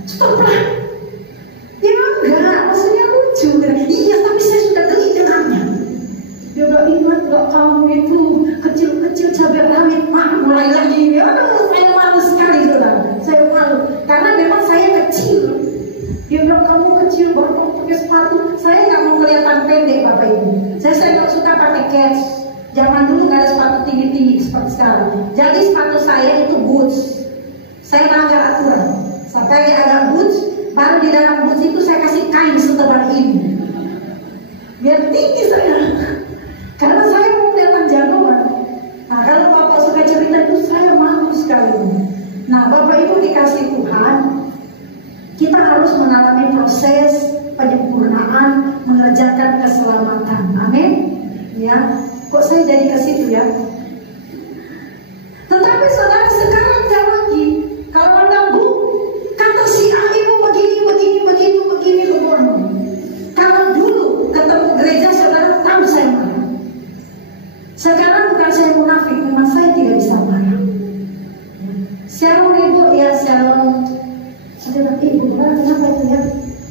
Stop lah. Ya enggak, maksudnya lucu. Iya, tapi saya sudah geli dengannya. Dia udah ingat gak kamu itu kecil-kecil cabai rawit, mulai lagi. Aduh, saya malu sekali saudara. Saya malu karena memang saya kecil. Dia bilang kamu kecil baru kamu pakai sepatu. Saya nggak mau kelihatan pendek Bapak Ibu. Saya nggak suka pakai kets. Zaman dulu nggak ada sepatu tinggi-tinggi seperti sekarang. Jadi sepatu saya itu boots. Saya melanggar aturan. Sampai ada boots, baru di dalam boots itu saya kasih kain setebal ini. Biar tinggi saya. Karena saya mau kelihatan jagoan. Nah, kalau Bapak suka cerita itu saya malu sekali. Nah, Bapak Ibu dikasih Tuhan, kita harus mengalami proses penyempurnaan, mengerjakan keselamatan. Amin. Ya, kok saya jadi ke situ ya? Tetapi saudara sekarang tidak lagi. Kalau Anda kata si A itu begini, begini. Kalau dulu ketemu gereja saudara tahu saya marah. Sekarang bukan saya munafik, memang saya tidak bisa marah. Shalom Ibu, ya shalom. Saya bilang, Ibu, kenapa itu ya?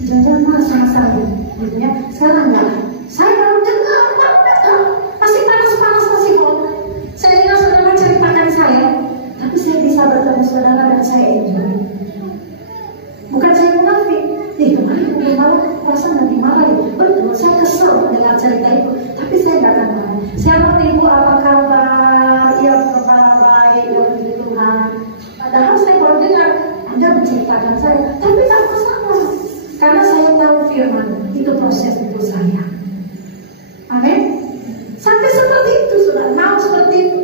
Jangan-jangan marah sama saya, gitu ya. Sekarang ya, saya baru dengar, masih panas-panas, masih kok. Saya dengar saudara ceritakan saya, tapi saya bisa bertemu saudara dan saya enjoy. Bukan saya munafik. Kemarin aku malah perasaan lagi marah ya. Betul, saya kesel mendengar cerita itu, tapi saya nggak akan marah. Shalom Ibu, apa kabar? Ya, kabar baik, ya puji Tuhan. Padahal saya baru dengar Anda menceritakan saya, tapi tak masalah. Karena saya tahu firman itu proses hidup saya. Amin. Sampai seperti itu saudara, mau seperti itu.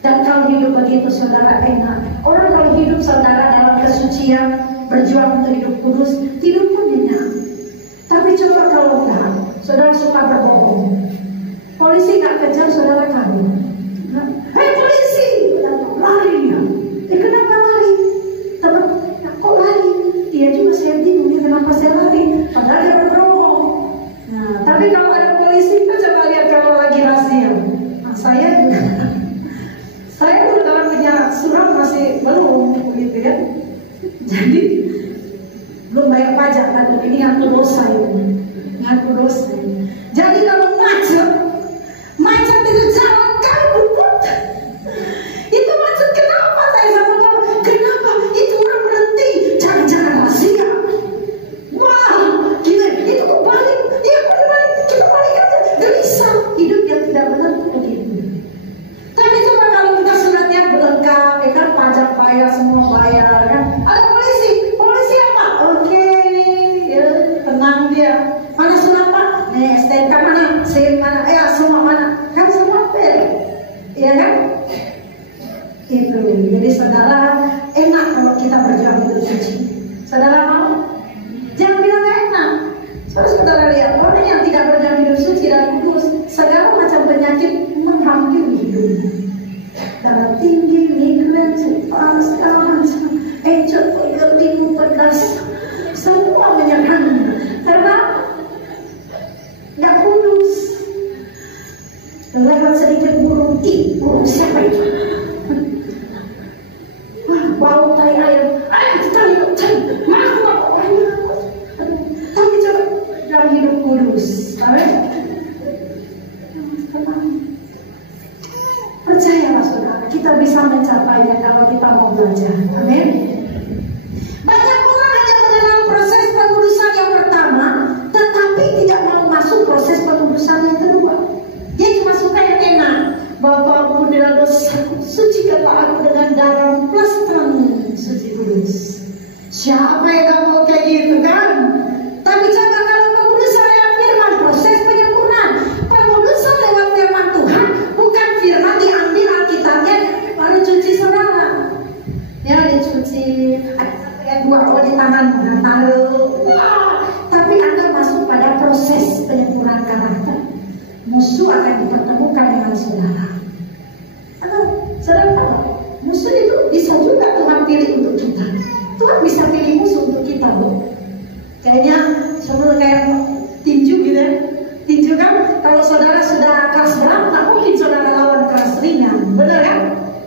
Dan kalau hidup begitu saudara enak. Orang kalau hidup saudara dalam kesucian, berjuang untuk hidup kudus, tidur pun nyenyak. Tapi coba kalau enggak, saudara suka berbohong. Polisi nggak kejar saudara kabur. Hei polisi, lari ya. Kenapa lari? Teman, kok lari? Dia juga saya bingung, kenapa saya lari? Padahal dia berbohong. Nah, tapi kalau ada polisi, kita coba lihat kalau lagi razia. Nah, saya juga. Saya udah dalam penjara surat masih belum, begitu ya. Jadi belum bayar pajak kan, ini ngaku dosa itu, ngaku dosa. Jadi kalau macet itu jalan kabur. Itu macet kenapa? Saya sama Bapak, kenapa? Itu orang berhenti, jangan-jangan rahasia. Wah, gila, itu kok balik? Iya, kok balik? Kita balik aja, gelisah. Hidup yang tidak benar begitu. Tapi coba kalau kita suratnya berlengkap, ya kan, pajak bayar, semua bayar, kan? Ada polisi apa? Oke, ya tenang dia. Mana surat Pak? Nih, STNK mana? SIM mana? Ya semua mana? Kan semua fair, ya kan? Itu. Jadi saudara enak kalau kita berjuang hidup suci. Saudara mau? Jangan bilang enak. Saudara lihat orang yang tidak berjuang hidup suci dan kudus, segala macam penyakit menghampiri hidupnya. Darah tinggi, migren, segala macam, encok, limu, pedas, semua menyerang karena nggak kudus. Lewat sedikit burung siapa itu? Wah, bau tai ayam. Ayo cari, tapi coba dalam hidup kudus, percayalah saudara, kita bisa mencapainya kalau kita mau belajar. Amin. Banyak orang hanya mengenal proses pengudusan yang pertama, tetapi tidak mau masuk proses pengudusan yang kedua. Dia cuma suka yang enak. Bapakku dalam dosa, sucikanlah aku dengan darah plus suci kudus. Siapa yang gak mau kayak gitu kan? Tapi coba kalau pengudusan lewat firman, proses penyempurnaan. Pengudusan lewat firman Tuhan, bukan firman diambil Alkitabnya baru cuci saudara. Ya dicuci, ada dua di tangan, taruh. Tapi Anda masuk pada proses penyempurnaan karakter. Musuh akan dipertemukan dengan saudara. Saudara tahu, musuh itu bisa juga Tuhan pilih untuk kita. Tuhan bisa pilih musuh untuk kita, loh. Kayaknya seperti kayak tinju gitu ya. Tinju kan, kalau saudara sudah kelas berat, tak mungkin saudara lawan kelas ringan, benar kan?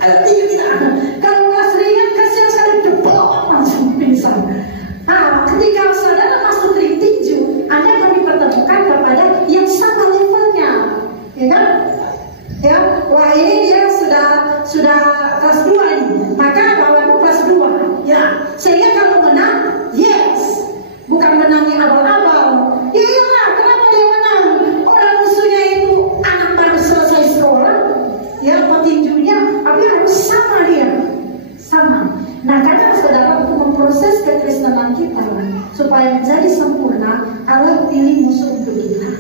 Ada tinju tidak? Kalau kelas ringan kasihan sekali jebol langsung. kekristenan kita supaya menjadi sempurna. Allah pilih musuh untuk kita.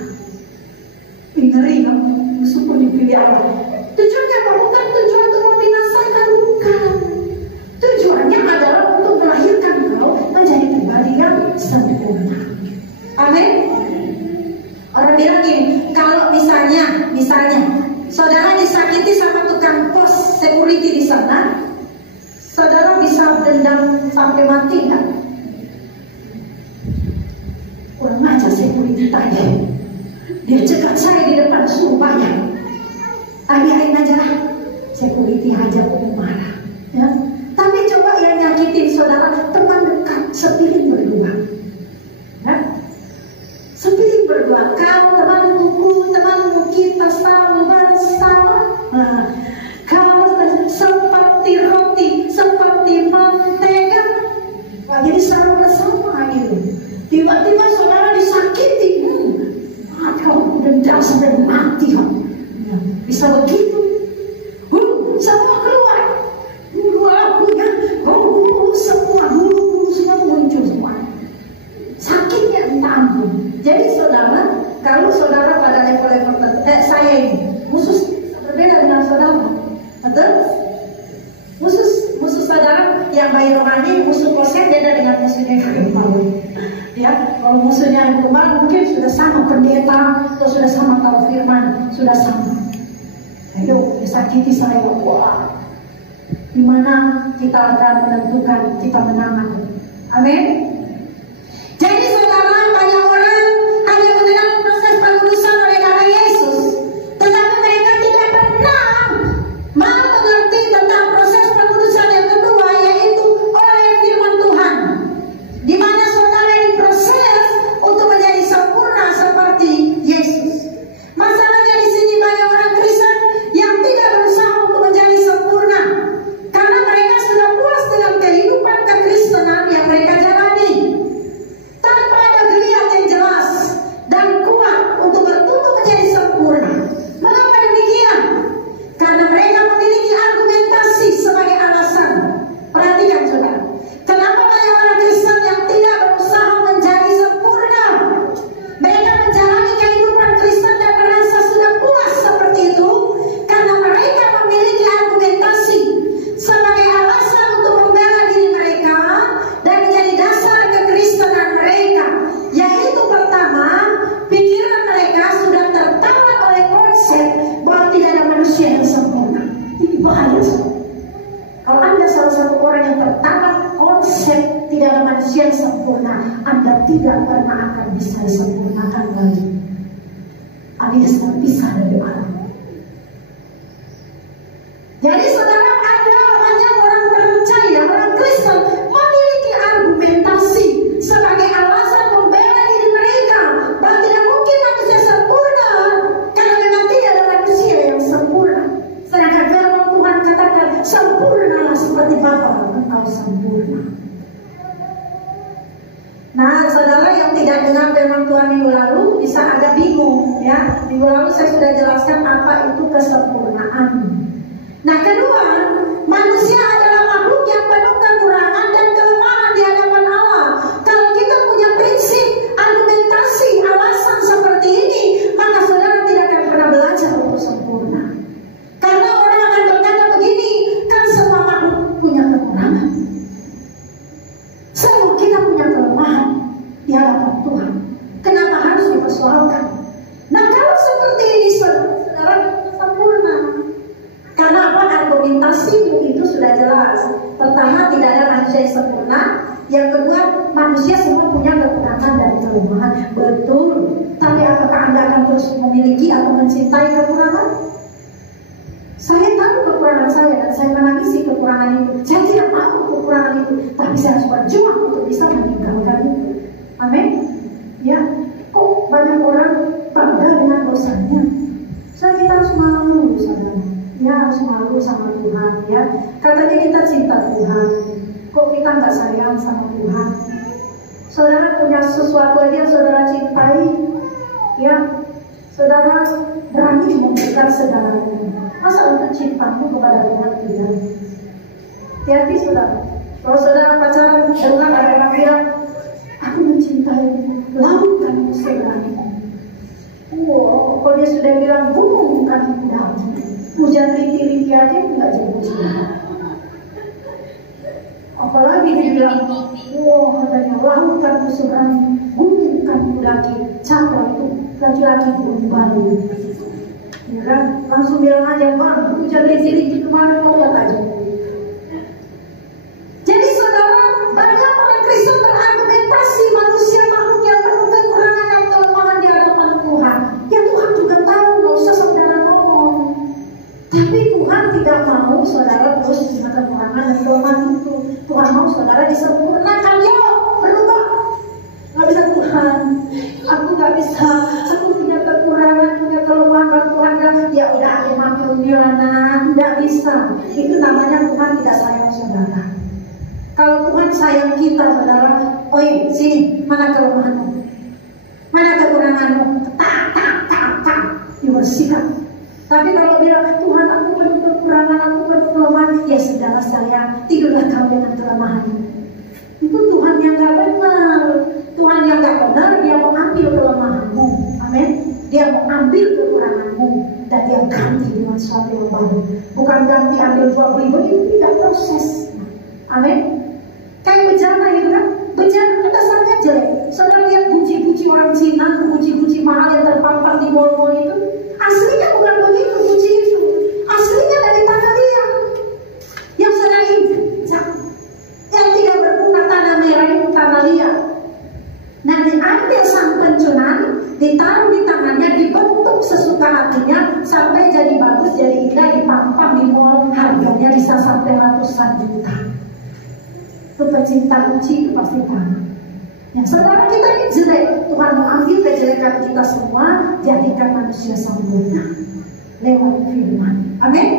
Ngeri, no? Musuh pun dipilih Allah. Tujuannya apa? Bukan tujuan untuk membinasakan, bukan. Tujuannya adalah untuk melahirkan kau menjadi pribadi yang sempurna. Amin. Orang bilang gini, kalau misalnya saudara disakiti sama tukang pos security di sana, saudara bisa dendam sampai mati nggak? Kurang aja security tadi, dia cekat saya di depan suruh bayar. Biarin aja lah, security aja kok marah. Ya. Tapi coba yang nyakitin saudara teman dekat sepiring berdua. Ya. Sepiring berdua, kau temanmu kita sama-sama. Kau seperti roti, seperti mentega. Jadi sama-sama gitu. Tiba-tiba saudara disakiti, kau dendam sampai mati. Ya, bisa begitu. Semua keluar. Dulu akunya, semua muncul semua. Sakitnya entah ampun. Jadi saudara, kalau saudara pada level-level tertentu, saya ini khusus berbeda dengan saudara, betul? Musuh saudara yang bayi rohani, musuh kosong beda dengan musuhnya yang kemarin. Ya, kalau musuhnya yang kemarin mungkin sudah sama pendeta atau sudah sama tahu firman, sudah sama. Ayo disakiti saya, wah, dimana kita akan menentukan kita menang. Amin. Jadi saudara, banyak orang hanya mengenal proses pengudusan oleh darah Yesus, tetapi mereka tidak pernah mau mengerti tentang proses pengudusan yang kedua, yaitu oleh firman Tuhan, di mana saudara diproses untuk menjadi sempurna seperti Yesus. Masalahnya di sini banyak orang Kristen yang tidak berusaha untuk menjadi sempurna karena mereka sudah puas dengan kehidupan kekristenan yang mereka jalani tanpa ada geliat yang jelas dan kuat untuk bertumbuh menjadi sempurna. Mengapa demikian? Karena mereka memiliki argumentasi sebagai alasan. Perhatikan saudara, kenapa banyak orang Kristen yang tidak berusaha menjadi sempurna? Mereka menjalani kehidupan Kristen dan merasa sudah puas seperti itu karena mereka memiliki argumentasi sebagai alasan untuk membela diri mereka dan menjadi dasar kekristenan mereka, yaitu pertama, pikiran mereka sudah tertawan oleh konsep bahwa tidak ada manusia yang sempurna. Ini bahaya sekali. Kalau Anda salah satu orang yang tertawan konsep tidak ada manusia yang sempurna, Anda tidak pernah akan bisa disempurnakan lagi. Anda sedang pisah dari Allah. Jadi saudara, ada banyak orang percaya, orang Kristen memiliki argumentasi sebagai alasan membela diri mereka bahwa tidak mungkin manusia sempurna karena memang tidak ada manusia yang sempurna. Sedangkan firman Tuhan katakan, sempurnalah seperti Bapa engkau sempurna. Nah, saudara yang tidak dengar firman Tuhan minggu lalu bisa agak bingung, ya. Minggu lalu saya sudah jelaskan apa itu kesempurnaan. Nah, kedua, manusia adalah makhluk yang penuh kekurangan dan kelemahan di hadapan Allah. Kalau kita punya prinsip, argumentasi, alasan seperti ini, maka saudara tidak akan pernah belajar untuk sempurna. Karena orang akan berkata begini, kan semua makhluk punya kekurangan. Semua kita punya kelemahan di hadapan Tuhan. Kenapa harus dipersoalkan? Nah, kalau seperti ini, saudara sempurna. Karena apa? Argumentasimu itu sudah jelas. Pertama, tidak ada manusia yang sempurna. Yang kedua, manusia semua punya kekurangan dan kelemahan. Betul. Tapi apakah Anda akan terus memiliki atau mencintai kekurangan? Saya tahu kekurangan saya dan saya menangisi kekurangan itu. Saya tidak tahu kekurangan itu, tapi saya harus berjuang untuk bisa meninggalkan itu. Amin. Ya, kok banyak orang bangga dengan dosanya? So kita harus malu, saudara. Ya, harus malu sama Tuhan. Ya, katanya kita cinta Tuhan, kok kita nggak sayang sama Tuhan? Saudara punya sesuatu aja yang saudara cintai, ya, saudara berani memberikan segalanya. Masa untuk cintamu kepada Tuhan tidak? Hati-hati saudara. Kalau saudara pacaran dengar ada orang bilang, aku mencintai, lakukan saudaraku. Wow, kalau dia sudah bilang gunung kan udah, hujan rinti-rinti aja nggak jadi hujan. Apalagi dia bilang, wow katanya lakukan saudaraku, gunung kan udah capek itu laki-laki pun baru. Ya kan, langsung bilang aja bang, hujan rinti-rinti kemana mau lihat aja. Jadi saudara, banyak orang Kristen berargumentasi manusia makhluk yang penuh kekurangan dan kelemahan di hadapan Tuhan. Ya Tuhan juga tahu, nggak usah saudara ngomong. Tapi Tuhan tidak mau saudara terus dengan kekurangan dan kelemahan itu. Tuhan mau saudara disempurnakan. Yo, berubah. Nggak bisa Tuhan, aku nggak bisa. Aku punya kekurangan, punya kelemahan. Tuhan ya udah aku maklumi lah, nggak bisa. Itu namanya Tuhan tidak sayang saudara. Kalau Tuhan sayang kita, saudara, oi, sini, mana kelemahanmu? Mana kekuranganmu? Tak, dibersihkan. Tapi kalau bilang, Tuhan aku penuh kekurangan, aku penuh kelemahan, ya sudah sayang, tidurlah kau dengan kelemahanmu. Itu Tuhan yang gak benar. Tuhan yang gak benar, dia mau ambil kelemahanmu. Amin. Dia mau ambil kekuranganmu dan dia ganti dengan sesuatu yang baru. Bukan ganti ambil jual beli, itu tidak proses. Amin. Kayak bejana gitu kan, bejana kita dasarnya jelek. Saudara lihat guci-guci orang Cina, guci-guci mahal yang terpampang di mall-mall itu, aslinya bukan begitu guci itu, aslinya dari tanah liat. Yang saudara injak, yang tidak berguna tanah merah itu tanah liat. Nah diambil sang pencunan, ditaruh di tangannya, dibentuk sesuka hatinya sampai jadi bagus, jadi indah, dipampang di mall, harganya bisa sampai ratusan juta. Itu pecinta kunci itu pasti tahu. Yang saudara kita ini jelek, Tuhan mau ambil kejelekan kita semua, jadikan manusia sempurna lewat firman. Amin.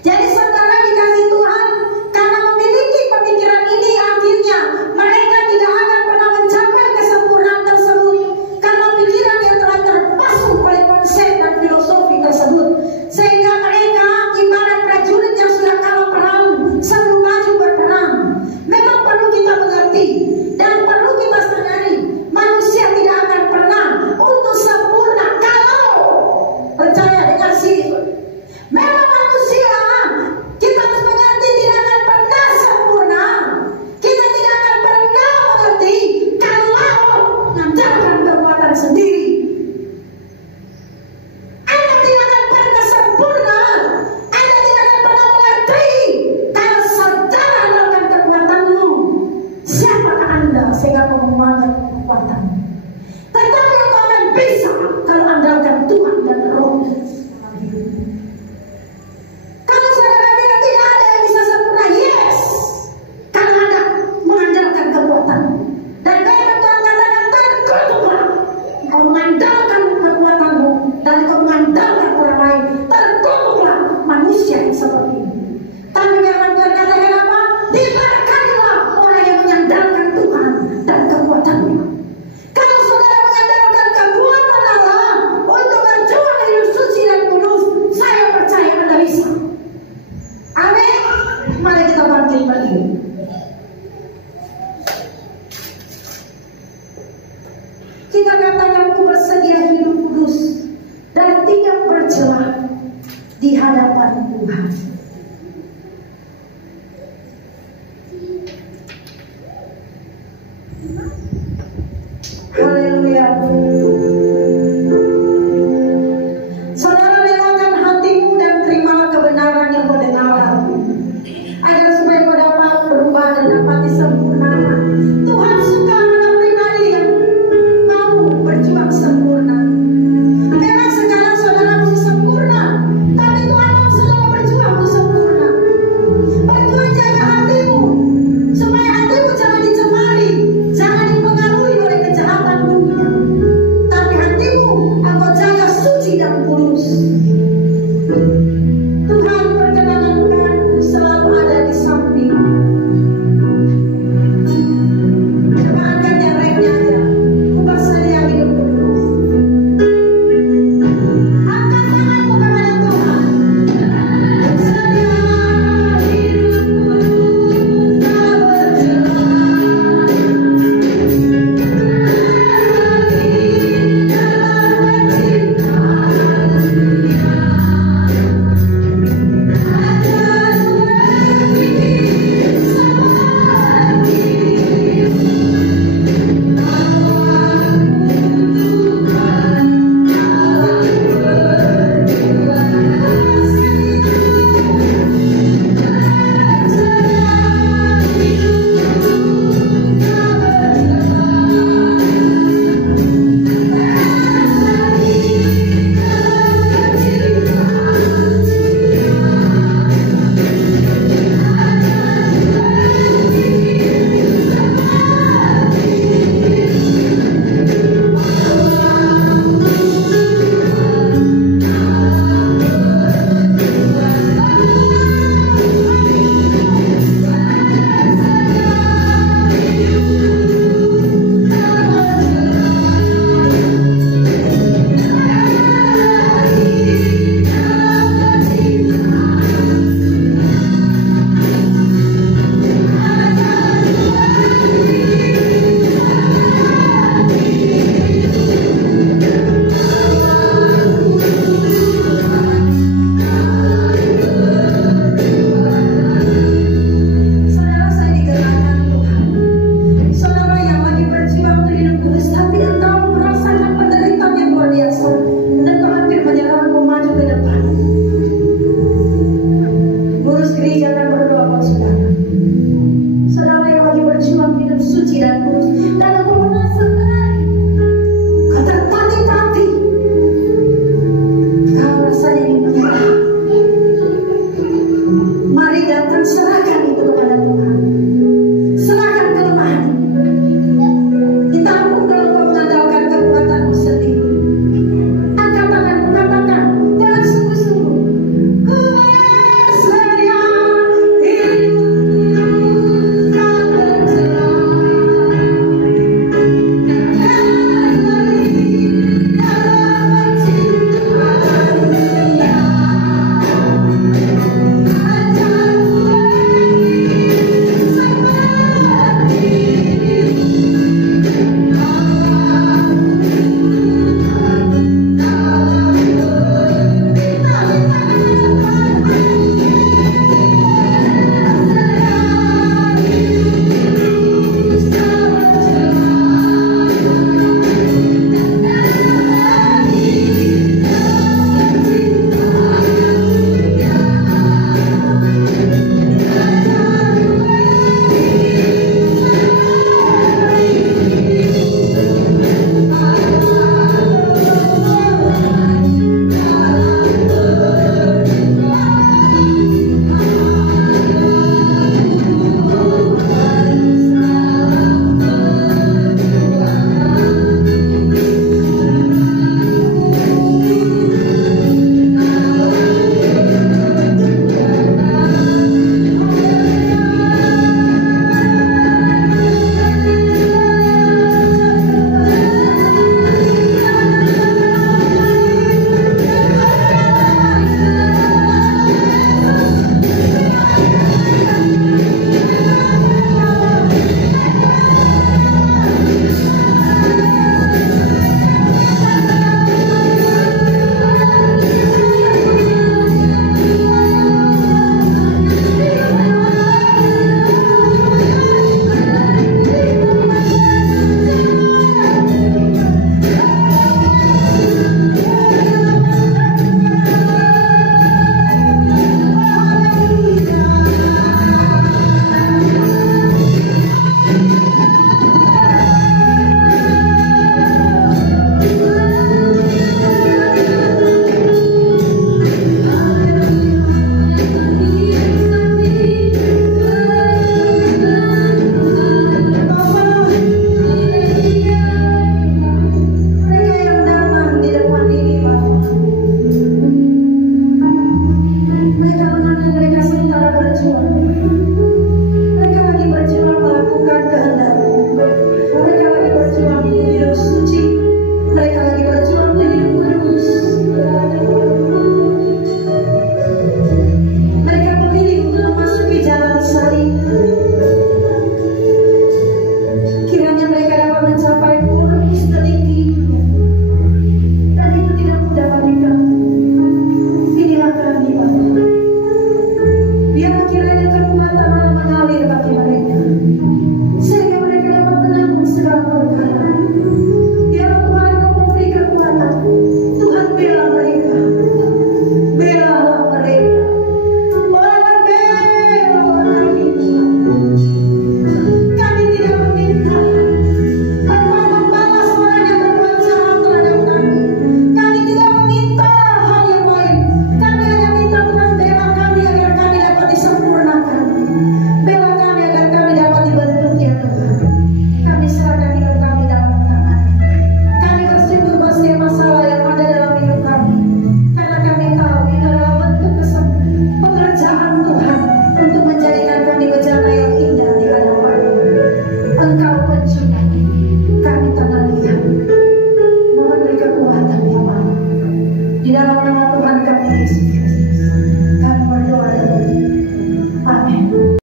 Jadi saudara dikasih Tuhan, karena memiliki pemikiran ini, akhirnya mereka tidak akan pernah mencapai kesempurnaan tersebut karena pikiran yang telah terpasung oleh konsep dan filosofi tersebut, sehingga mereka ibarat prajurit yang sudah kalah perang sebelum maju berperang. Memang perlu kita mengerti dan perlu kita sadari, manusia tidak akan pernah untuk sempurna kalau percaya dengan sih. Memang manusia, kita harus mengerti tidak akan pernah sempurna. Kita tidak akan pernah mengerti kalau mengandalkan kekuatan sendiri. Anda tidak akan pernah sempurna. Anda tidak akan pernah mengerti kalau saudara melakukan kekuatanmu. Siapakah Anda sehingga memakai kekuatan? Tetapi kamu akan bisa kalau andalkan Tuhan dan Roh. Kalau saudara bilang tidak ada yang bisa sempurna, yes. Kalau Anda mengandalkan kekuatan. Dan firman Tuhan katakan, terkutuklah kau mengandalkan kekuatanmu dan kau mengandalkan orang lain. Terkutuklah manusia yang seperti ini. Tapi firman Tuhan katakan apa? Diberkatilah orang yang mengandalkan Tuhan dan kekuatannya. Kalau saudara mengandalkan kekuatan Allah untuk berjuang hidup suci dan kudus, saya percaya Anda bisa. Amin. Mari kita bangkit berdiri. Kita katakan, aku bersedia hidup kudus dan tidak bercela di hadapan Tuhan. Haleluya. Saudara relakan hatimu dan terimalah kebenaran yang kau dengar, agar supaya kau dapat berubah dan dapat disempurnakan. Tuhan suka anak pribadi yang mau berjuang sempurna. Memang sekarang saudara mesti sempurna, tapi Tuhan mau saudara berjuang untuk sempurna. Berjuang jaga hatimu, supaya hatimu jangan dicemari, jangan dipengaruhi oleh kejahatan dunia. Tapi suci dan kudus, dan Engkau mengasihkan Kau tertatih-tatih. Kau rasanya ingin menyerah. Mari datang, serahkan itu kepada Tuhan. Serahkan kelemahan. Ditampung kalau kau mengandalkan kekuatanmu sendiri. Angkat tanganmu, katakan dengan sungguh-sungguh, ku bersedia hidup yang tercela. Di dalam nama